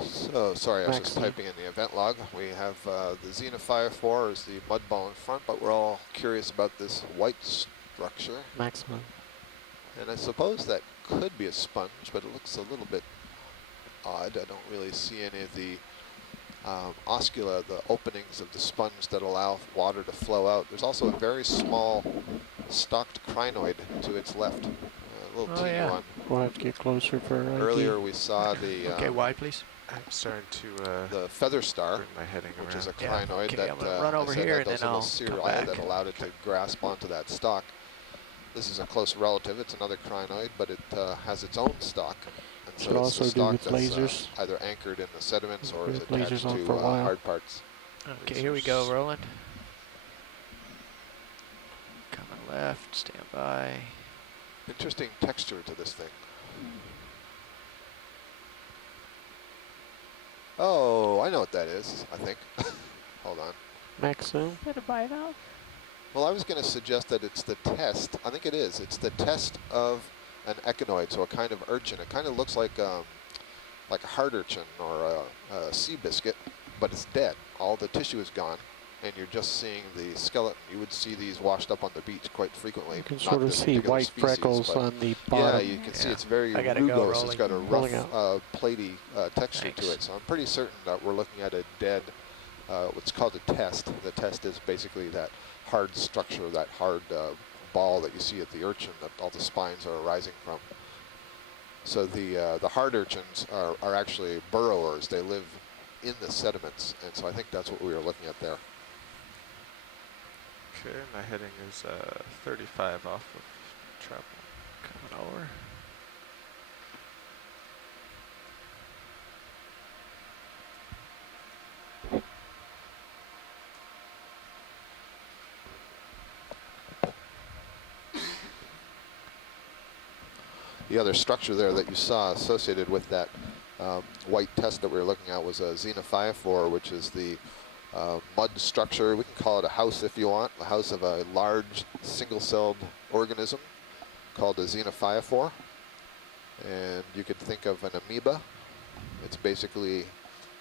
So, sorry, I was just typing in the event log. We have the Xenophor is the mud ball in front, but we're all curious about this white structure. Maximum. And I suppose that could be a sponge, but it looks a little bit odd. I don't really see any of the oscula, the openings of the sponge that allow water to flow out. There's also a very small stalked crinoid to its left, a little teeny one. We'll have to get closer for Earlier we saw the okay, wide please. I'm starting to the feather star, bring my heading which around. is a crinoid okay, that I'm gonna run over I said here had and those then little I'll come cirri back. that allowed it to grasp onto that stalk. This is a close relative. It's another crinoid, but it has its own stalk. And Should so it's also the do stalk with that's lasers. either anchored in the sediments or is With attached lasers on to for a while. hard parts. Okay, here we go, Roland. Coming left, stand by. Interesting texture to this thing. Oh, I know what that is, I think. Hold on. Maximum. Is that a bivalve? Well, I was going to suggest that it's the test. I think it is. It's the test of an echinoid, so a kind of urchin. It kind of looks like a hard urchin or a sea biscuit, but it's dead. All the tissue is gone, and you're just seeing the skeleton. You would see these washed up on the beach quite frequently. You can Not sort of this see particular white species, freckles but on the yeah, bottom. you can see Yeah. it's very I gotta go, rugose. It's Rolling. got a Rolling rough, platey texture Thanks. to it. So I'm pretty certain that we're looking at a dead, what's called a test. The test is basically that hard structure, that hard ball that you see at the urchin that all the spines are arising from. So the hard urchins are actually burrowers. They live in the sediments, and so I think that's what we were looking at there. Okay, my heading is 35 off of travel. Coming over. The other structure there that you saw associated with that white test that we were looking at was a Xenophor, which is the mud structure. We can call it a house if you want, the house of a large single-celled organism called a Xenophor. And you could think of an amoeba. It's basically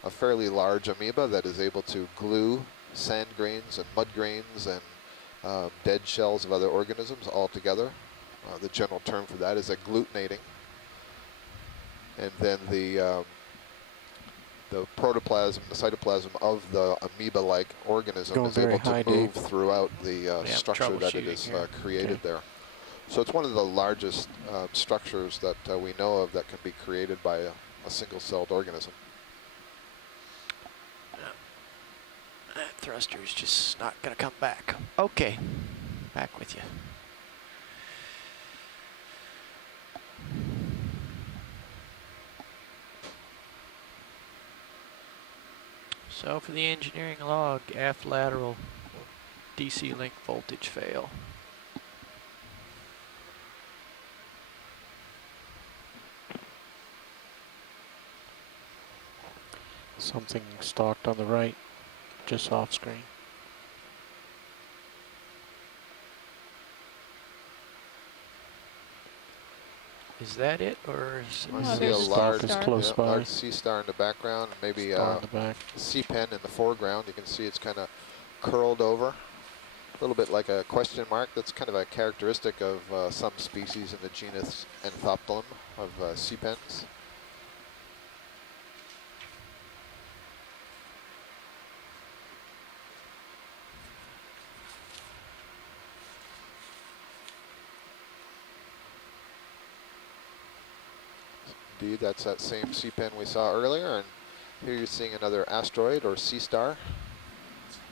a fairly large amoeba that is able to glue sand grains and mud grains and dead shells of other organisms all together. The general term for that is agglutinating. And then the protoplasm, the cytoplasm of the amoeba-like organism Going is able very to high, move throughout the Yeah, structure that it troubleshooting is here. created Okay. there. So it's one of the largest structures that we know of that can be created by a single-celled organism. That thruster's just not gonna come back. Okay, back with you. So for the engineering log, aft lateral DC link voltage fail. Something stalked on the right, just off screen. Is that it, or is I No, see a there's a sea large, star. Close by. large sea star in the background, maybe Star in the back. sea pen in the foreground. You can see it's kind of curled over, a little bit like a question mark. That's kind of a characteristic of some species in the genus Enthemastis of sea pens. Indeed, that's that same sea pen we saw earlier, and here you're seeing another asteroid or sea star.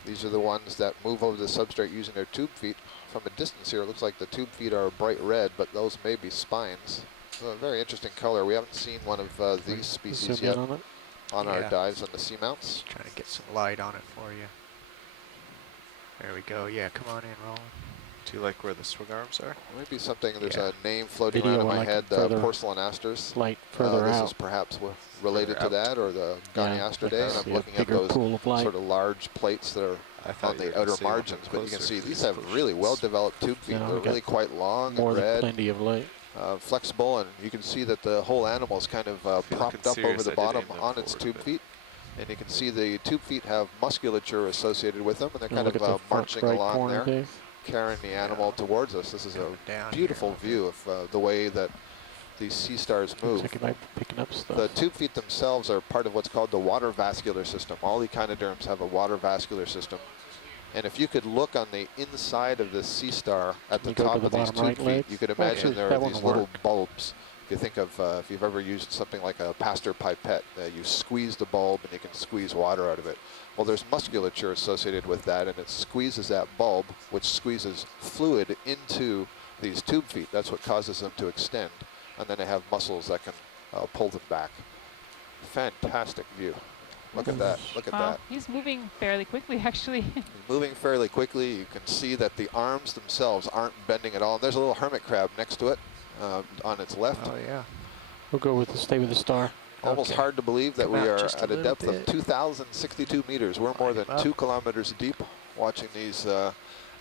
These are the ones that move over the substrate using their tube feet. From a distance here, it looks like the tube feet are bright red, but those may be spines. So a very interesting color. We haven't seen one of these species yet on our dives on the seamounts. Just trying to get some light on it for you. There we go. Yeah, come on in, Roland. Do you like where the swing arms are? Maybe something, there's a name floating around in my head, porcelain asters. Light further this out. is perhaps related to that, or the Goniastridae, and I'm looking at those sort of large plates that are on the outer margins, but you can see these have really well-developed tube feet. They're really quite long and red, plenty of light. Flexible, and you can see that the whole animal is kind of propped up over the bottom on its tube feet. And you can see the tube feet have musculature associated with them, and they're kind of marching along there, carrying the animal towards us. This is a beautiful view of the way that these sea stars move. Looks like it might be picking up stuff. The tube feet themselves are part of what's called the water vascular system. All echinoderms have a water vascular system. And if you could look on the inside of this sea star at the top of these tube feet, you could imagine there are these little bulbs. If you think of if you've ever used something like a Pasteur pipette, you squeeze the bulb and you can squeeze water out of it. Well, there's musculature associated with that, and it squeezes that bulb, which squeezes fluid into these tube feet. That's what causes them to extend. And then they have muscles that can pull them back. Fantastic view. Look at that, look at that. He's moving fairly quickly, actually. He's moving fairly quickly. You can see that the arms themselves aren't bending at all. And there's a little hermit crab next to it on its left. Oh, yeah. We'll go with stay with the star. Almost hard to believe that we are at a depth of 2,062 meters. We're more than 2 kilometers deep watching these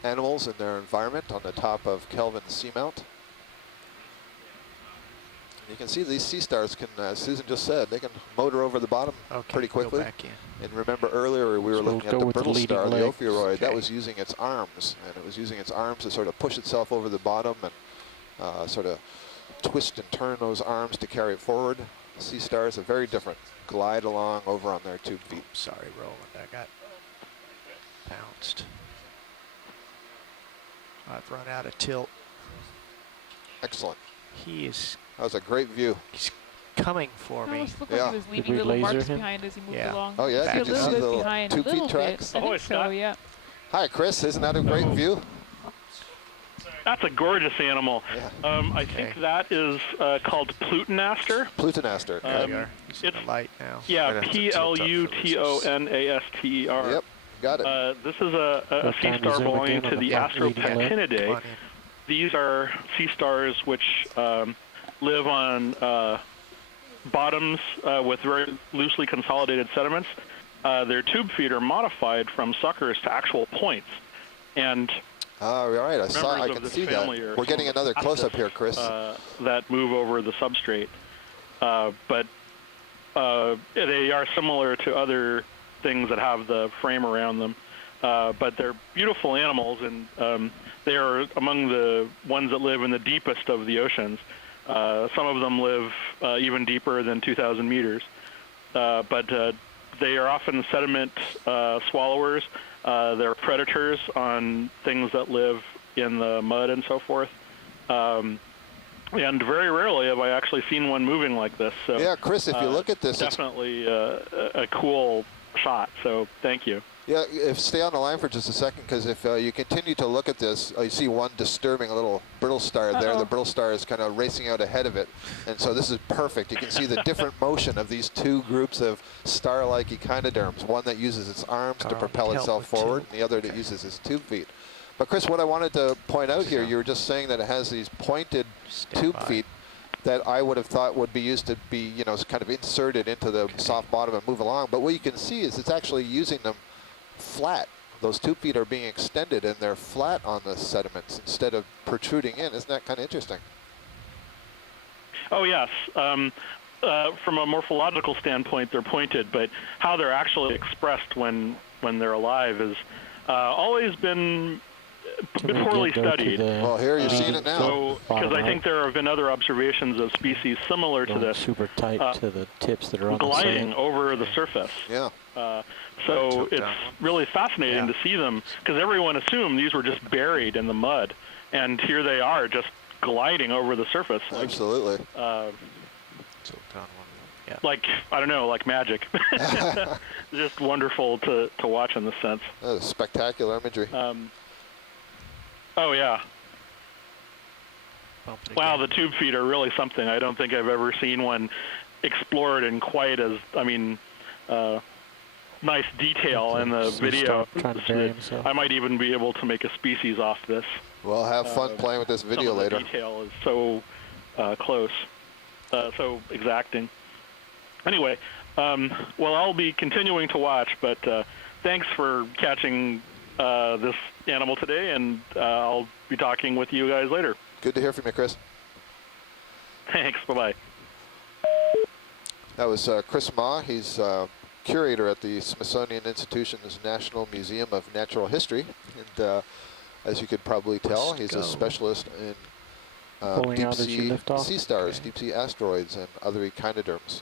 animals in their environment on the top of Kelvin Seamount. You can see these sea stars can, as Susan just said, they can motor over the bottom pretty quickly. And remember earlier we were looking at the brittle star, the Opheroid, that was using its arms. And it was using its arms to sort of push itself over the bottom and sort of twist and turn those arms to carry it forward. Sea stars are very different. Glide along over on their tube feet. Sorry, Roland, I got bounced. I've run out of tilt. Excellent. That was a great view. He's coming for me. Almost looked like he was leaving little marks behind as he moved along. Oh yeah, did you see the little tube feet tracks? I think so, yeah. Hi, Chris. Isn't that a great view? That's a gorgeous animal. Yeah. I think that is called Plutonaster. Plutonaster. It's in the light now. Yeah, Plutonaster. Yep, got it. This is a sea star belonging to the Astropactinidae. These are sea stars which live on bottoms with very loosely consolidated sediments. Their tube feet are modified from suckers to actual points. And all right, I can see that. We're getting another close-up here, Chris. That move over the substrate. But they are similar to other things that have the frame around them. But they're beautiful animals, and they are among the ones that live in the deepest of the oceans. Some of them live even deeper than 2,000 meters. But they are often sediment swallowers. They're predators on things that live in the mud and so forth. And very rarely have I actually seen one moving like this. So, yeah, Chris, if you look at this, definitely a cool shot. So thank you. Yeah, stay on the line for just a second, because if you continue to look at this, you see one disturbing a little brittle star there. The brittle star is kind of racing out ahead of it. And so this is perfect. You can see the different motion of these two groups of star-like echinoderms, one that uses its arms to propel itself forward, and the other that uses its tube feet. But Chris, what I wanted to point out here, you were just saying that it has these pointed tube feet that I would have thought would be used to be, kind of inserted into the soft bottom and move along. But what you can see is it's actually using them flat. Those tube feet are being extended and they're flat on the sediments instead of protruding in. Isn't that kind of interesting? Oh, yes. From a morphological standpoint, they're pointed, but how they're actually expressed when they're alive is always been poorly studied. Well, here you're seeing it now. So, because I think there have been other observations of species similar to this. Super tight to the tips that are on gliding the over the surface. Yeah. So it's really fascinating to see them, because everyone assumed these were just buried in the mud, and here they are just gliding over the surface. Absolutely. on one of them. Like, I don't know, like magic. Just wonderful to watch in this sense. That is spectacular imagery. Oh, yeah. Bumped Wow, again. the tube feet are really something. I don't think I've ever seen one explored in quite as, I mean, nice detail in the video. Trying to bury himself. I might even be able to make a species off this. Well, have fun playing with this video some of the later. detail is so close, so exacting. Anyway, well, I'll be continuing to watch, but thanks for catching this animal today, and I'll be talking with you guys later. Good to hear from you, Chris. Thanks. Bye-bye. That was Chris Ma. He's curator at the Smithsonian Institution's National Museum of Natural History. And as you could probably tell, he's a specialist in deep sea stars, deep sea asteroids, and other echinoderms.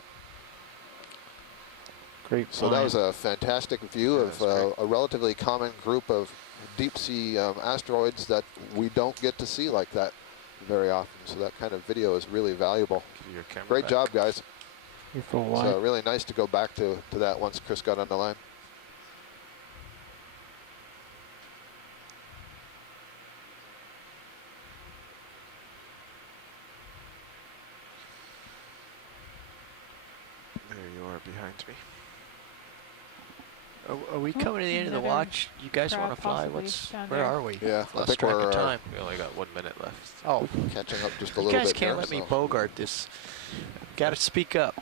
Great. So that was a fantastic view of a relatively common group of deep sea asteroids that we don't get to see like that very often. So that kind of video is really valuable. Give your camera Great back. job, guys. So So really nice to go back to that once Chris got on the line. There you are behind me. Are we coming to the end of the Another watch? You guys want to fly? possibly down Where there. are we? Yeah, I Lost think track we're of time. We only got 1 minute left. Oh, catching up just a you little guys bit can't here, let me so. bogart this. Got to speak up.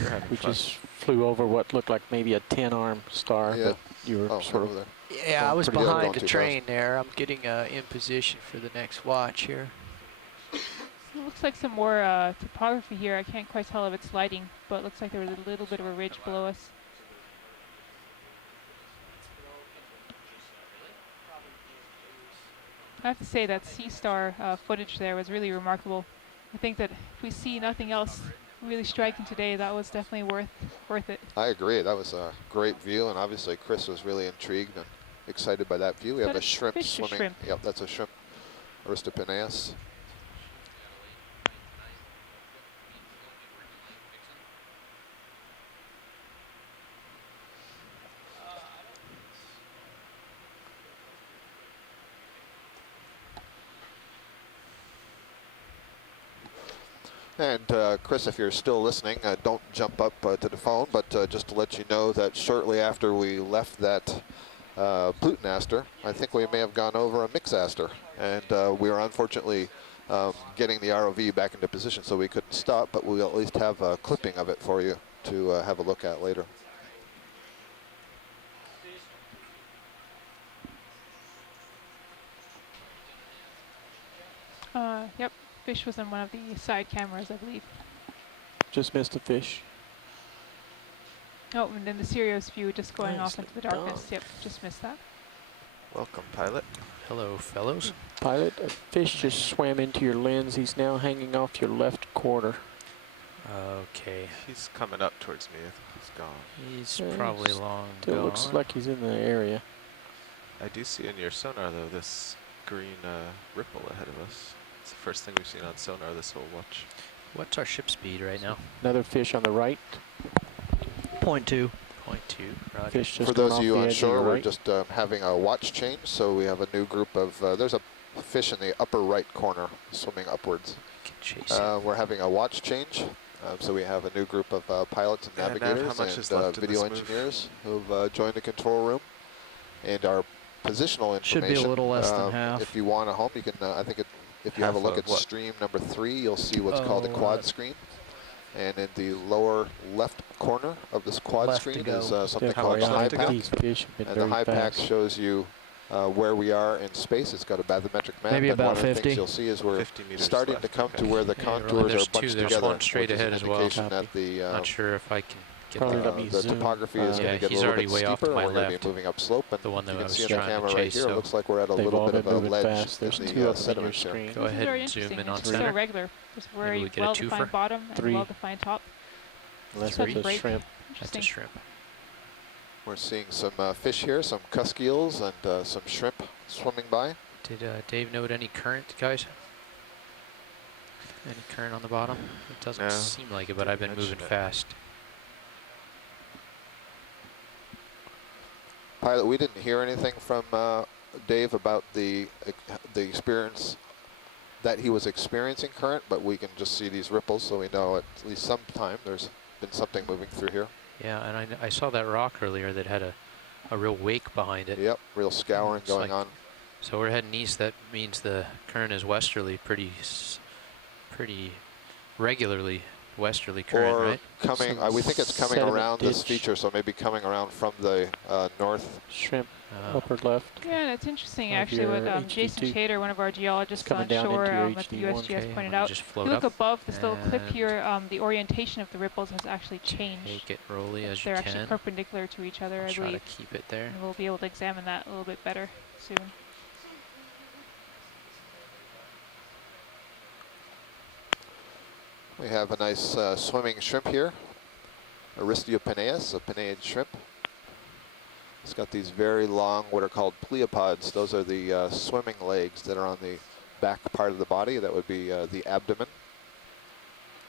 You're having we fun. just flew over what looked like maybe a 10-arm star, Yeah. but you were Oh, sort over of there. Yeah, I Going was pretty good, behind going the too train there. I'm getting in position for the next watch here. It looks like some more topography here. I can't quite tell if it's lighting, but it looks like there was a little bit of a ridge below us. I have to say that sea star footage there was really remarkable. I think that if we see nothing else really striking today, that was definitely worth it. I agree. That was a great view, and obviously Chris was really intrigued and excited by that view. We Is have that a a shrimp fish or swimming. shrimp? Yep, that's a shrimp. Aristopenaeus. And Chris, if you're still listening, don't jump up to the phone, but just to let you know that shortly after we left that Plutonaster, I think we may have gone over a Mixaster, and we were unfortunately getting the ROV back into position, so we couldn't stop, but we'll at least have a clipping of it for you to have a look at later. Yep, fish was on one of the side cameras, I believe. just missed a fish. Oh, and then the Sirius view just going off Nicely into the darkness. done. Yep, just missed that. Welcome, pilot. Hello, fellows. Pilot, a fish just swam into your lens. He's now hanging off your left quarter. Okay. He's coming up towards me. I think he's gone. He's Yeah, probably long Still gone. looks like he's in the area. I do see in your sonar, though, this green ripple ahead of us. It's the first thing we've seen on sonar this whole watch. What's our ship speed right now? Another fish on the right. 0.2. 0.2. Roger. Fish just For going those off of you the on edge of shore, your we're right. just having a watch change, so we have a new group of, there's a fish in the upper right corner swimming upwards. Can chase it. We're having a watch change, so we have a new group of pilots and And, navigators how much is left in video this move? engineers who've joined the control room. And our positional information. Should be a little less than half. If you want a home, you can, I think if you have a Half look of at what? stream number 3, you'll see what's called a quad screen. And in the lower left corner of this quad Left screen to go. is something Yeah, called the how high left to go? pack. These fish have been And the very high pack fast. shows you where we are in space. It's got a bathymetric map. Maybe and about one of the 50. things you'll see is we're 50 meters starting left. to come to Okay. where the Yeah, you're right. contours There's are bunched two. There's together. one straight which is ahead an as well. indication Copy. that the Not sure if I can get Probably that. let me the zoom. topography is Yeah, going to get a he's little already bit way off to steeper. my We're going to left. be moving up slope, and The one that you I can was see on the trying to camera right chase, here. so It looks like we're at a They've little all bit been of a moving ledge fast. There's in two the up in your sediments here. screen. Go This is ahead very and zoom interesting. in on It's center. so regular. There's Maybe we very get a well-defined twofer. bottom and Three. well-defined top. Unless Such it's a break. shrimp. That's Interesting. a shrimp. We're seeing some fish here, some cusk eels and some shrimp swimming by. Did Dave note any current, guys? Any current on the bottom? It doesn't No, seem like it, but I've been didn't moving mention it. fast. Pilot, we didn't hear anything from Dave about the experience that he was experiencing current, but we can just see these ripples, so we know at least sometime there's been something moving through here. Yeah, and I saw that rock earlier that had a real wake behind it. Yep, real scouring It's going like- on. So we're heading east. That means the current is westerly, pretty regularly westerly current, Or right? coming, Some we think it's coming sediment around this ditch. feature, so maybe coming around from the north. Shrimp, Oh. upper left. Yeah, and it's interesting Of actually what your Jason HD2. Shader, one of our geologists coming on down shore into your at the HD1. USGS Okay, pointed I'm gonna out. just If float you look up above this little clip and here, the orientation of the ripples has actually changed. Take it rolly as They're you actually can. perpendicular to each other, I Try to believe. keep it there. And we'll be able to examine that a little bit better soon. We have a nice swimming shrimp here, Aristiopenaeus, a Penaeid shrimp. It's got these very long, what are called pleopods. Those are the swimming legs that are on the back part of the body. That would be the abdomen.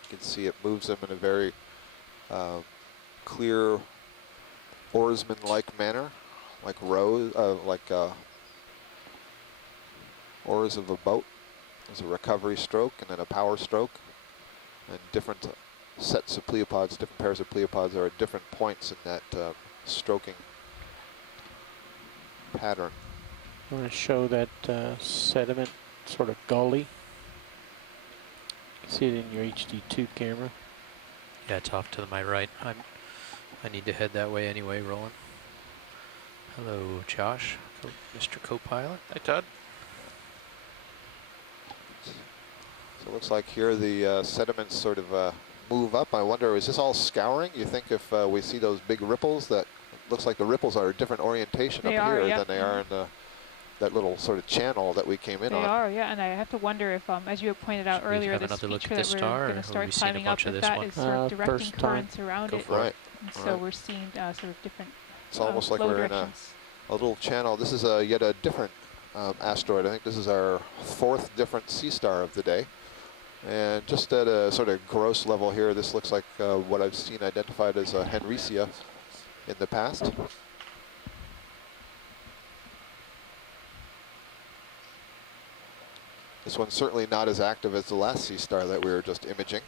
You can see it moves them in a very clear, oarsman-like manner, like rows, oars of a boat. There's a recovery stroke and then a power stroke. And different sets of pleopods, different pairs of pleopods are at different points in that stroking pattern. I'm going to show that sediment sort of gully. You can see it in your HD2 camera. Yeah, it's off to my right. I need to head that way anyway, Roland. Hello, Josh, Mr. Co-pilot. Hi, Todd. So it looks like here the sediments sort of move up. I wonder, is this all scouring? You think if we see those big ripples, that looks like the ripples are a different orientation They up are, here yeah. than they are in that little sort of channel that we came in They on. are, yeah, and I have to wonder if, as you had pointed out Should we earlier, have this another look feature at this that star, we're or going to have start we seen a climbing up, bunch of if this that one? is sort of directing First time. currents around Go it. for it. Right. And so Right. we're seeing sort of different It's almost like flow we're directions. in a little channel. This is yet a different asteroid. I think this is our 4th different sea star of the day. And just at a sort of gross level here, this looks like what I've seen identified as a Henricia in the past. This one's certainly not as active as the last sea star that we were just imaging,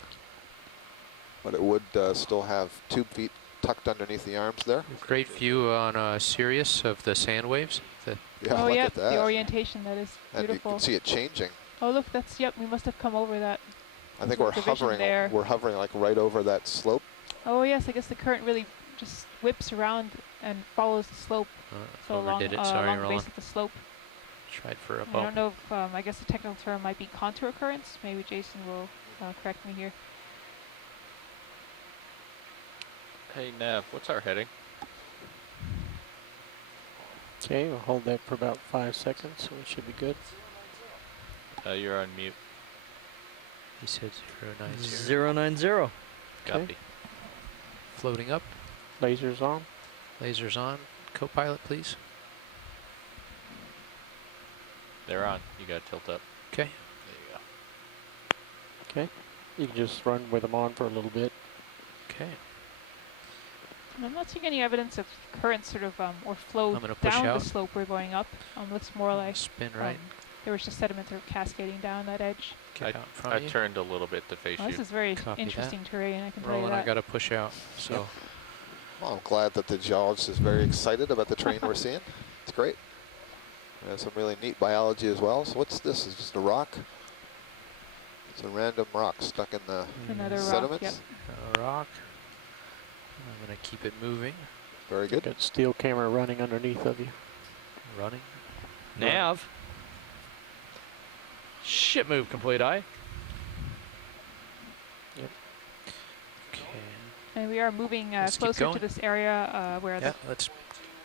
but it would still have tube feet tucked underneath the arms there. Great view on Sirius of the sand waves. Yeah, Oh, look yeah, at that. the orientation, that is And you beautiful. can see it changing. Oh, look, that's, yep, we must have come over that. I think Little we're division hovering. there. We're hovering like right over that slope. Oh, yes, I guess the current really just whips around and follows the slope. So along, Overdid it. Sorry, along the Roland. base of the slope. Tried for a I bump. don't know if, I guess the technical term might be contour currents. Maybe Jason will correct me here. Hey Nav, what's our heading? Okay, we'll hold that for about 5 seconds, so we should be good. You're on mute. He said 090. 090. Copy. Floating up. Lasers on. Lasers on. Co-pilot, please. They're on. You gotta tilt up. Okay. There you go. Okay. You can just run with them on for a little bit. Okay. And I'm not seeing any evidence of currents sort of, or flow I'm gonna push down out. the slope we're going up. Looks more like Spin right. there was just sediment sort of cascading down that edge. Get out in front I of you. turned a little bit to face Well, this you. is very Copy interesting terrain, I can tell you Roland, I that. gotta push out. So Well, I'm glad that the geologist is very excited about the terrain we're seeing. It's great. There's some really neat biology as well. So what's this? Is just a rock? It's a random rock stuck in the Another rock, sediments. yep. a rock. I'm gonna keep it moving. Very good. Got steel camera running underneath of you. Running. Nav. Ship move complete, aye. Okay. And we are moving Let's keep closer to going. this area where Yeah, the let's.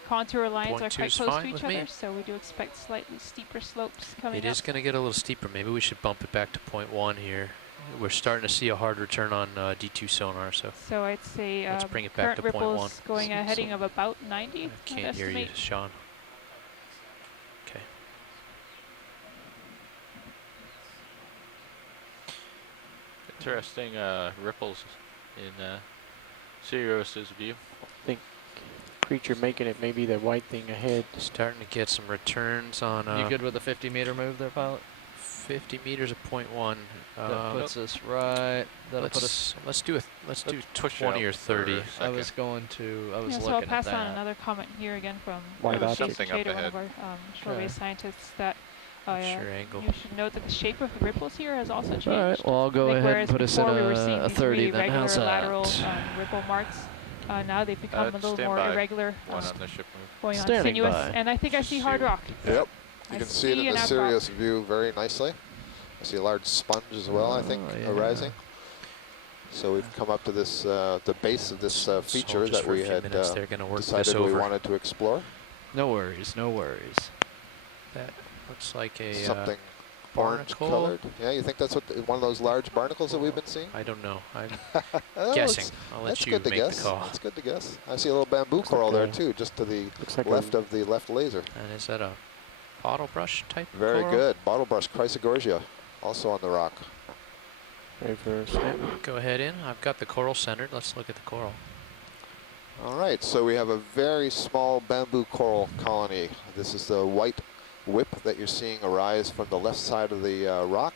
contour lines Point are two quite is close fine to each with other, me. so we do expect slightly steeper slopes coming It up. is gonna get a little steeper. Maybe we should bump it back to 0.1 here. We're starting to see a hard return on D2 sonar, so So I'd say let's bring it back current to 0.1. ripples going a heading of about 90, I I'd can't hear you, estimate. Sean. Okay. Interesting ripples in Sirius's view. Creature making it maybe the white thing ahead. Starting to get some returns on You good with a 50-meter move there, pilot? 50 meters of 0.1. That puts us right. That'll put us. Let's do push 20 or out for 30. a I second. was going to. I was Yeah, looking so I'll pass at on that. another comment here again from White There's object. something up Jader, one of ahead. our shore-based scientists, that Sure angle. you should note that the shape of the ripples here has also changed. All right. Well, I'll go Like, ahead whereas and put us in before we were seeing a these 30. really Then regular how's that? lateral ripple marks. Now they've become a little stand more by. irregular, One on the ship move. going on Standing sinuous. by. And I think I see hard rock. Yep. I You can see it see in an the outcrop. Sirius view very nicely. I see a large sponge as well, I think, Oh, yeah. arising. So we've come up to this, the base of this feature just that for a we few had minutes, they're gonna work this decided we over. wanted to explore. No worries. No worries. That looks like a Something orange barnacle. colored. Yeah, you think that's what one of those large barnacles that we've been seeing? I don't know. I'm Oh, guessing. it's- I'll let That's you good to make guess. the call. That's good to guess. I see a little bamboo Looks coral like there a- too, just to the Looks like left a, of the left laser. And is that a bottle brush type? Very coral? good. Bottle brush Chrysogorgia, also on the rock. ready for a snap. Go ahead in. I've got the coral centered. Let's look at the coral. All right, so we have a very small bamboo coral colony. This is the white whip that you're seeing arise from the left side of the rock.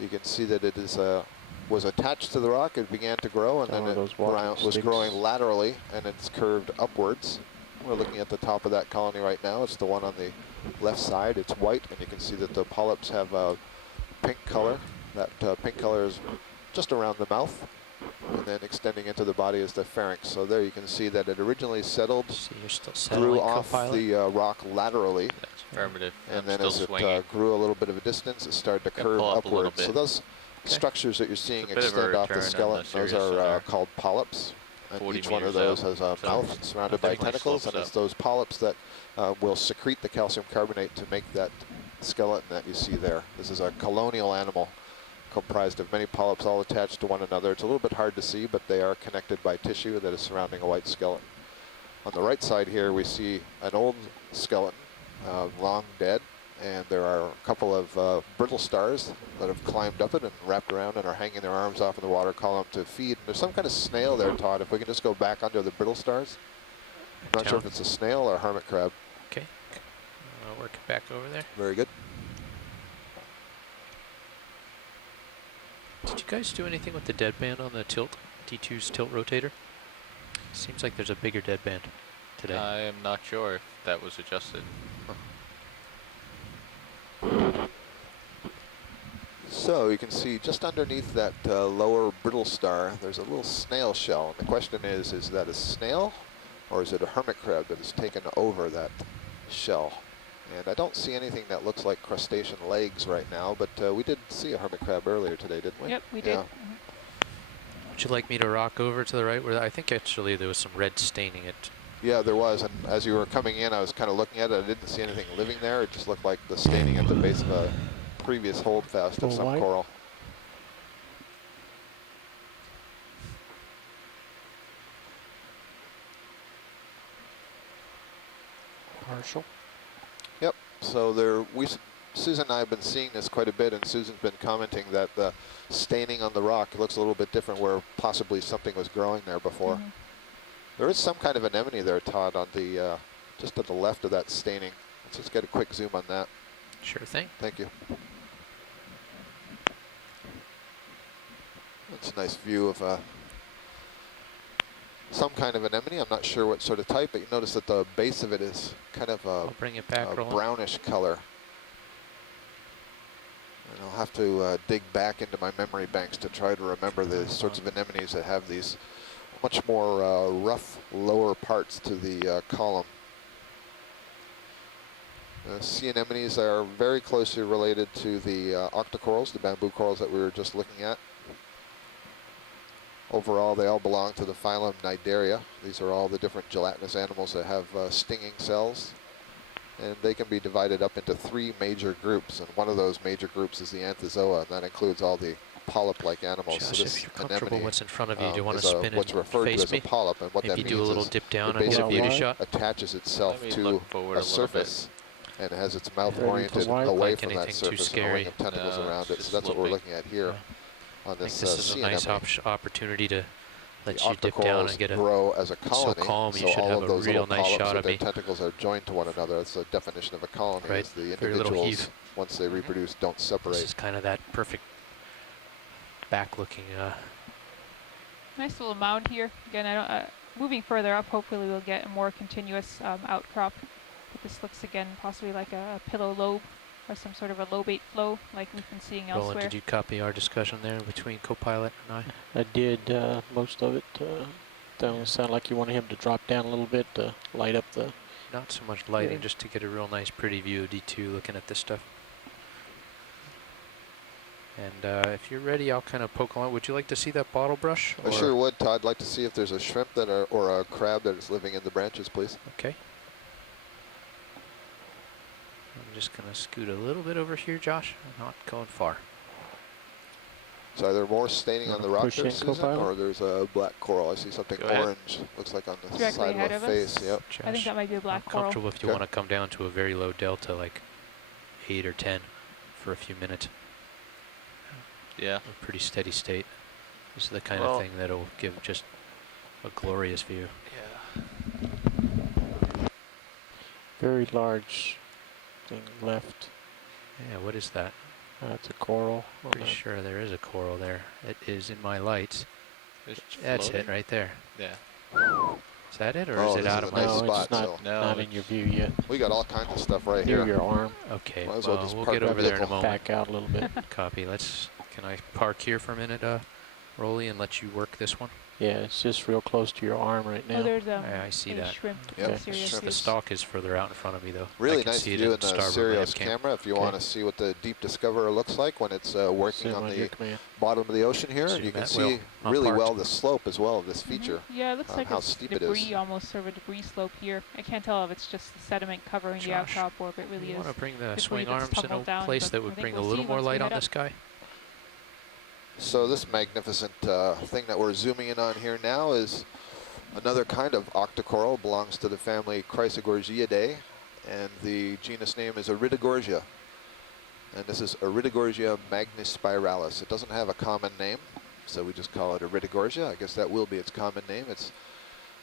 You can see that it is was attached to the rock. It began to grow, and Oh, then those it walking was sticks. growing laterally, and it's curved upwards. We're looking at the top of that colony right now. It's the one on the left side. It's white, and you can see that the polyps have a pink color. That pink color is just around the mouth, and then extending into the body is the pharynx. So there you can see that it originally settled, See, you're still grew settling, off co-pilot. the rock laterally, That's affirmative. and I'm then still as it swinging. grew a little bit of a distance, it started to Gotta curve pull up a little upwards. So bit. those Okay. structures that you're seeing It's a bit of a extend off the return on skeleton, the those Sirius are sonar. called polyps. And 40 each one of meters those out, has a so mouth surrounded by definitely tentacles, slopes and it's up. those polyps that will secrete the calcium carbonate to make that skeleton that you see there. This is a colonial animal comprised of many polyps all attached to one another. It's a little bit hard to see, but they are connected by tissue that is surrounding a white skeleton. On the right side here, we see an old skeleton, long dead, and there are a couple of brittle stars that have climbed up it and wrapped around and are hanging their arms off in the water column to feed. And there's some kind of snail there, Todd. If we can just go back under the brittle stars. I'm not sure if it's a snail or a hermit crab. Okay. I'll work it back over there. Very good. Did you guys do anything with the deadband on the tilt? D2's tilt rotator? Seems like there's a bigger deadband today. I am not sure if that was adjusted. So you can see just underneath that lower brittle star, there's a little snail shell. And the question is that a snail or is it a hermit crab that has taken over that shell? And I don't see anything that looks like crustacean legs right now, but we did see a hermit crab earlier today, didn't we? Yep, we did. Yeah. Would you like me to rock over to the right? Where I think actually there was some red staining it. Yeah, there was. And as you were coming in, I was kind of looking at it. I didn't see anything living there. It just looked like the staining at the base of a previous holdfast of some White. coral. Partial. Yep. So there, Susan and I have been seeing this quite a bit, and Susan's been commenting that the staining on the rock looks a little bit different, where possibly something was growing there before. Mhm. There is some kind of anemone there, Todd, on the just to the left of that staining. Let's just get a quick zoom on that. Sure thing. Thank you. That's a nice view of some kind of anemone. I'm not sure what sort of type, but you notice that the base of it is kind of I'll bring it back, a Roland. brownish color. And I'll have to dig back into my memory banks to try to remember the sorts of anemones that have these much more rough lower parts to the column. Sea anemones are very closely related to the Octa corals, the bamboo corals that we were just looking at. Overall, they all belong to the phylum Cnidaria. These are all the different gelatinous animals that have stinging cells. And they can be divided up into 3 major groups. And one of those major groups is the Anthozoa, and that includes all the polyp-like animals. Josh, So if this you're comfortable anemone what's in front of you, do you want to is spin what's and referred to face as me? a polyp, and what Maybe that do a means little is dip down it and get a basically beauty shot. attaches itself Let me to look forward a a little bit. surface and has its mouth Ready for oriented white? away Like from that anything too surface and a ring scary. of tentacles No, around it's it. just So that's what we're sloping. looking at here. on I think this, this is sea a nice anemone. opportunity to let The you Octa dip down corals and get a. grow as a It's so colony, calm, you so should all have of a those real little nice polyps shot with of their me. tentacles are joined to one another. That's the definition of a colony, Right, is the very little individuals, heave. once they reproduce, don't This separate. is kind of that perfect back-looking. Nice little mound here. Again, I don't. Moving further up, hopefully we'll get a more continuous outcrop. But this looks again possibly like a pillow lobe or some sort of a lobate flow, like we've been seeing Roland, elsewhere. did you copy our discussion there between co-pilot and I? I did most of it. Don't sound like you wanted him to drop down a little bit to light up the. Not so much lighting, Yeah. just to get a real nice pretty view of D2 looking at this stuff. And if you're ready, I'll kind of poke along. Would you like to see that bottle brush? I sure would, Todd. Like to see if there's a shrimp that are, or a crab that is living in the branches, please. Okay. I'm just going to scoot a little bit over here, Josh. I'm not going far. So are there more staining on the rock push there, in, Susan, co-pilot? or there's a black coral? I see something Go ahead. orange. Looks like on the Directly side ahead of of a us. face. Yep. Josh, I think that might be a black I'm coral. comfortable if you Okay. want to come down to a very low delta, like 8 or 10 for a few minutes. Yeah. A pretty steady state. This is the kind Well- of thing that'll give just a glorious view. Yeah. Very large thing left. Yeah, what is that? It's a coral. on Pretty that. sure there is a coral there. It is in my lights. It's That's it floating. right there. Yeah. Is that it, or Oh, is it this out is of a my nice No, spot, it's not, so- No, not in your view yet. We got all kinds of stuff right Near here. your arm. Okay, Might as well well, just we'll park get our over there in a vehicle. moment. Back out a little bit. Copy. Can I park here for a minute, Rolly, and let you work this one? Yeah, it's just real close to your arm right now. Oh, there's Yeah, I see a that. shrimp. Yep. in Sirius Shrimp The is- stalk is further out in front of me, though. I Really can nice see it view in the the starboard Sirius nav cam. camera if you Okay. want to see what the deep discoverer looks like when it's working Send on on the your command. bottom of the ocean here. Zoom And you can that see wheel. I'm really parked. well the slope as well of this feature. Yeah, it looks like how it's steep it debris, is. almost sort of a debris slope here. I can't tell if it's just the sediment covering the Josh, outcrop or if it really You is. want to bring the debris swing that's arms in a tumbled down, place but that I would think bring a we'll little see more once we light head on up. this guy? So this magnificent thing that we're zooming in on here now is another kind of Octa coral, belongs to the family Chrysogorgiidae, and the genus name is Iridogorgia. And this is Iridogorgia magnispiralis. It doesn't have a common name, so we just call it Iridogorgia. I guess that will be its common name. It's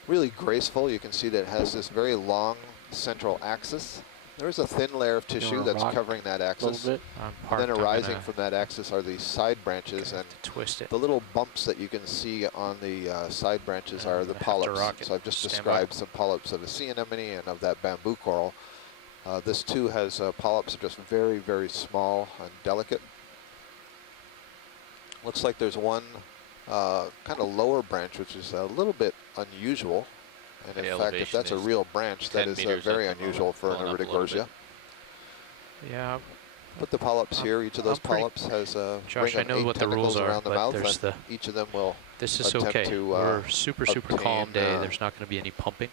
really graceful. You can see that it has this very long central axis. There's a thin layer of tissue wanna that's rock covering that A axis. little bit. I'm And parked. then I'm arising gonna from that axis are the side branches, and twist it. the little bumps that you can see on the side branches I'm are the gonna have to polyps. rock it. So I've just Stand described some polyps of the sea anemone and of that bamboo coral. This too has polyps that are just very, very small and delicate. Looks like there's one kind of lower branch, which is a little bit unusual. And The in fact, if that's a elevation is real branch, that 10 is meters very at the unusual moment, for an pulling up a little Iridogorgia. bit. Yeah, Put the polyps I'm- here. Each of those I'm pretty- polyps has Josh, I ring of know 8 what the tentacles rules are, around the but mouth, there's and the. each of them will This is attempt okay. to, We're super calm obtain, day. There's not going to be any pumping.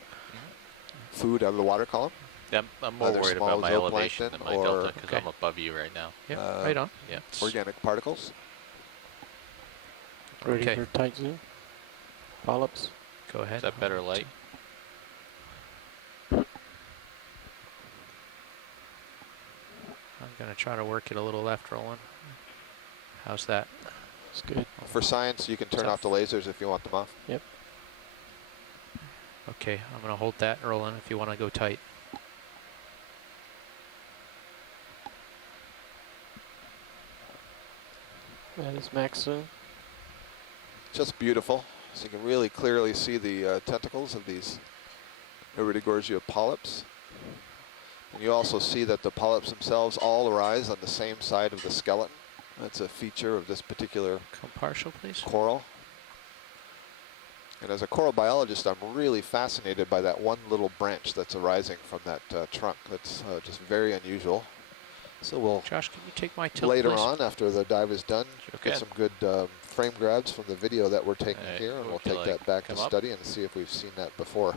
food out of the water column. Yeah, I'm more Either worried small about my elevation zooplankton than my or- delta because Okay. I'm above you right now. Yeah, Uh, right on. Yeah. Organic particles. Ready Okay. for tight zoom? Polyps. Go ahead. Is that better light? I'm going to try to work it a little left, Roland. How's that? It's good. For science, you can turn Tough. off the lasers if you want them off. Okay, I'm going to hold that, Roland, if you want to go tight. That is max zoom. Just beautiful. So you can really clearly see the tentacles of these Iridogorgia polyps. And you also see that the polyps themselves all arise on the same side of the skeleton. That's a feature of this particular Come partial, please. coral. And as a coral biologist, I'm really fascinated by that one little branch that's arising from that trunk. That's just very unusual. So we'll Josh, can you take my tilt, later please? on, after the dive is done, Okay. get some good frame grabs from the video that we're taking Alright, here, and we'll would you take like that back to come up? study and see if we've seen that before.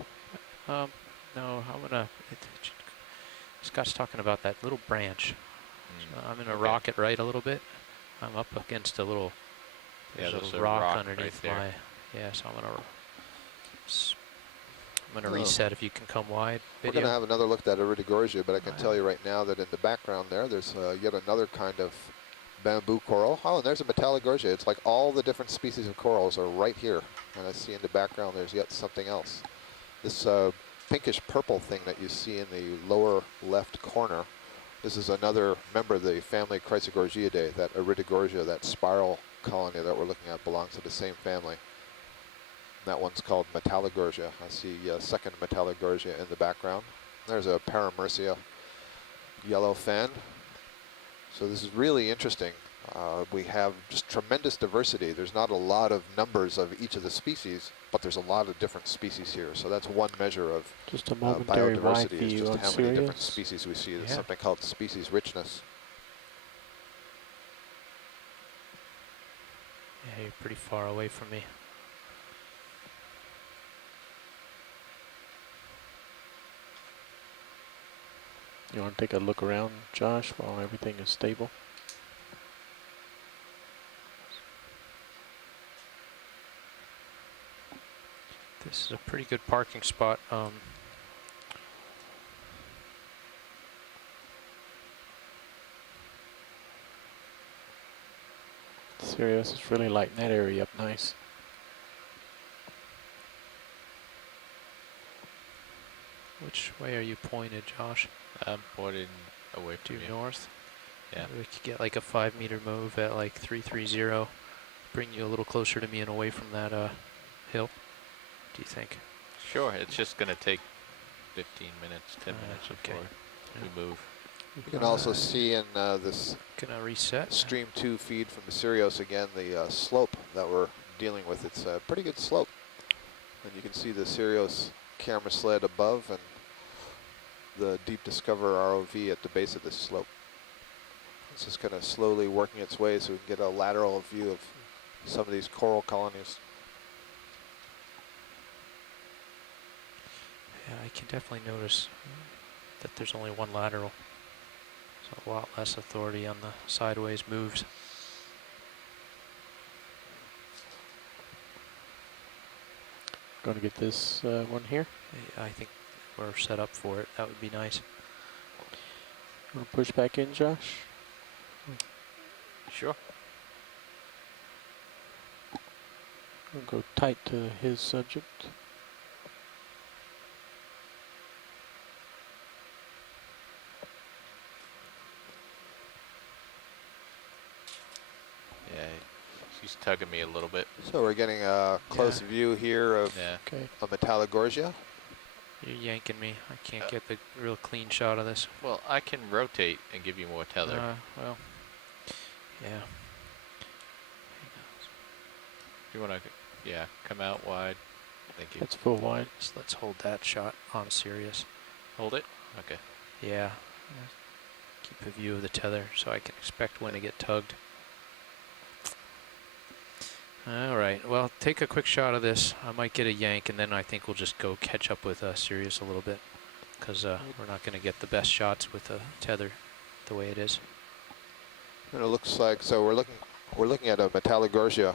No, I'm going to... Scott's talking about that little branch. So I'm going to Okay. rock it right a little bit. I'm up against a little, Yeah, there's there's a a rock rock underneath right there. my, yeah, so I'm going to Oh. reset if you can come wide. We're Video. going to have another look at Iridogorgia, but I can tell you right now that in the background there's yet another kind of bamboo coral. Oh, and there's a Metallogorgia. It's like all the different species of corals are right here. And I see in the background there's yet something else. This pinkish purple thing that you see in the lower left corner, this is another member of the family Chrysogorgiidae, that Iridogorgia, that spiral colony that we're looking at belongs to the same family. That one's called Metallogorgia. I see a second Metallogorgia in the background. There's a Paramercia yellow fan. So this is really interesting. We have just tremendous diversity. There's not a lot of numbers of each of the species, but there's a lot of different species here. So that's one measure of just a momentary wide biodiversity, is view just on how many Sirius. different species we see. There's something called species richness. Yeah, you're pretty far away from me. You want to take a look around, Josh, while everything is stable? This is a pretty good parking spot. Sirius is really lighting that area up nice. Which way are you pointed, Josh? I'm pointed away from Due you. north? Yeah. We could get like a 5-meter move at like 330. Bring you a little closer to me and away from that hill. Do you think? Sure, it's just going to take 15 minutes, 10 minutes before we move. You can also see in this Gonna reset. Stream 2 feed from the Sirius again, the slope that we're dealing with. It's a pretty good slope. And you can see the Sirius camera sled above and the Deep Discover ROV at the base of this slope. It's just kind of slowly working its way so we can get a lateral view of some of these coral colonies. Yeah, I can definitely notice that there's only one lateral. So a lot less authority on the sideways moves. Going to get this one here. I think we're set up for it. That would be nice. Want to push back in, Josh? Sure. We'll go tight to his subject. Yeah, she's tugging me a little bit. So we're getting a close view here of a Metallogorgia. You're yanking me. I can't get the real clean shot of this. Well, I can rotate and give you more tether. Well, yeah. You want to, come out wide. Thank you. That's full wide. So let's hold that shot on Sirius. Hold it? Okay. Yeah. Keep a view of the tether so I can expect when to get tugged. All right, well, take a quick shot of this. I might get a yank, and then I think we'll just go catch up with Sirius a little bit, because we're not going to get the best shots with the tether the way it is. And it looks like, so we're looking at a Metallogorgia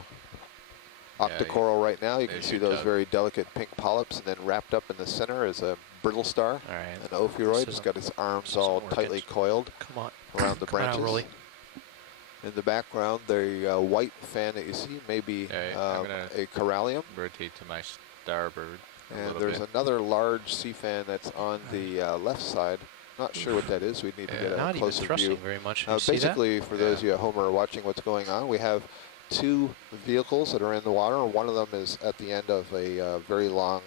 Octa Coral right now. You can see those very delicate pink polyps, and then wrapped up in the center is a brittle star. All right. An Opheroid. It's got its arms all tightly coiled around the branches. Rolly. In the background, the white fan that you see may be a corallium. Rotate to my starboard. And there's another large sea fan that's on the left side. Not sure what that is. We need to get a closer view. Very much. Basically, for those of you at home who are watching what's going on, we have two vehicles that are in the water. One of them is at the end of a very long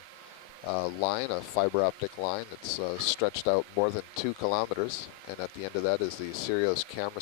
line, a fiber optic line that's stretched out more than 2 kilometers. And at the end of that is the Sirius camera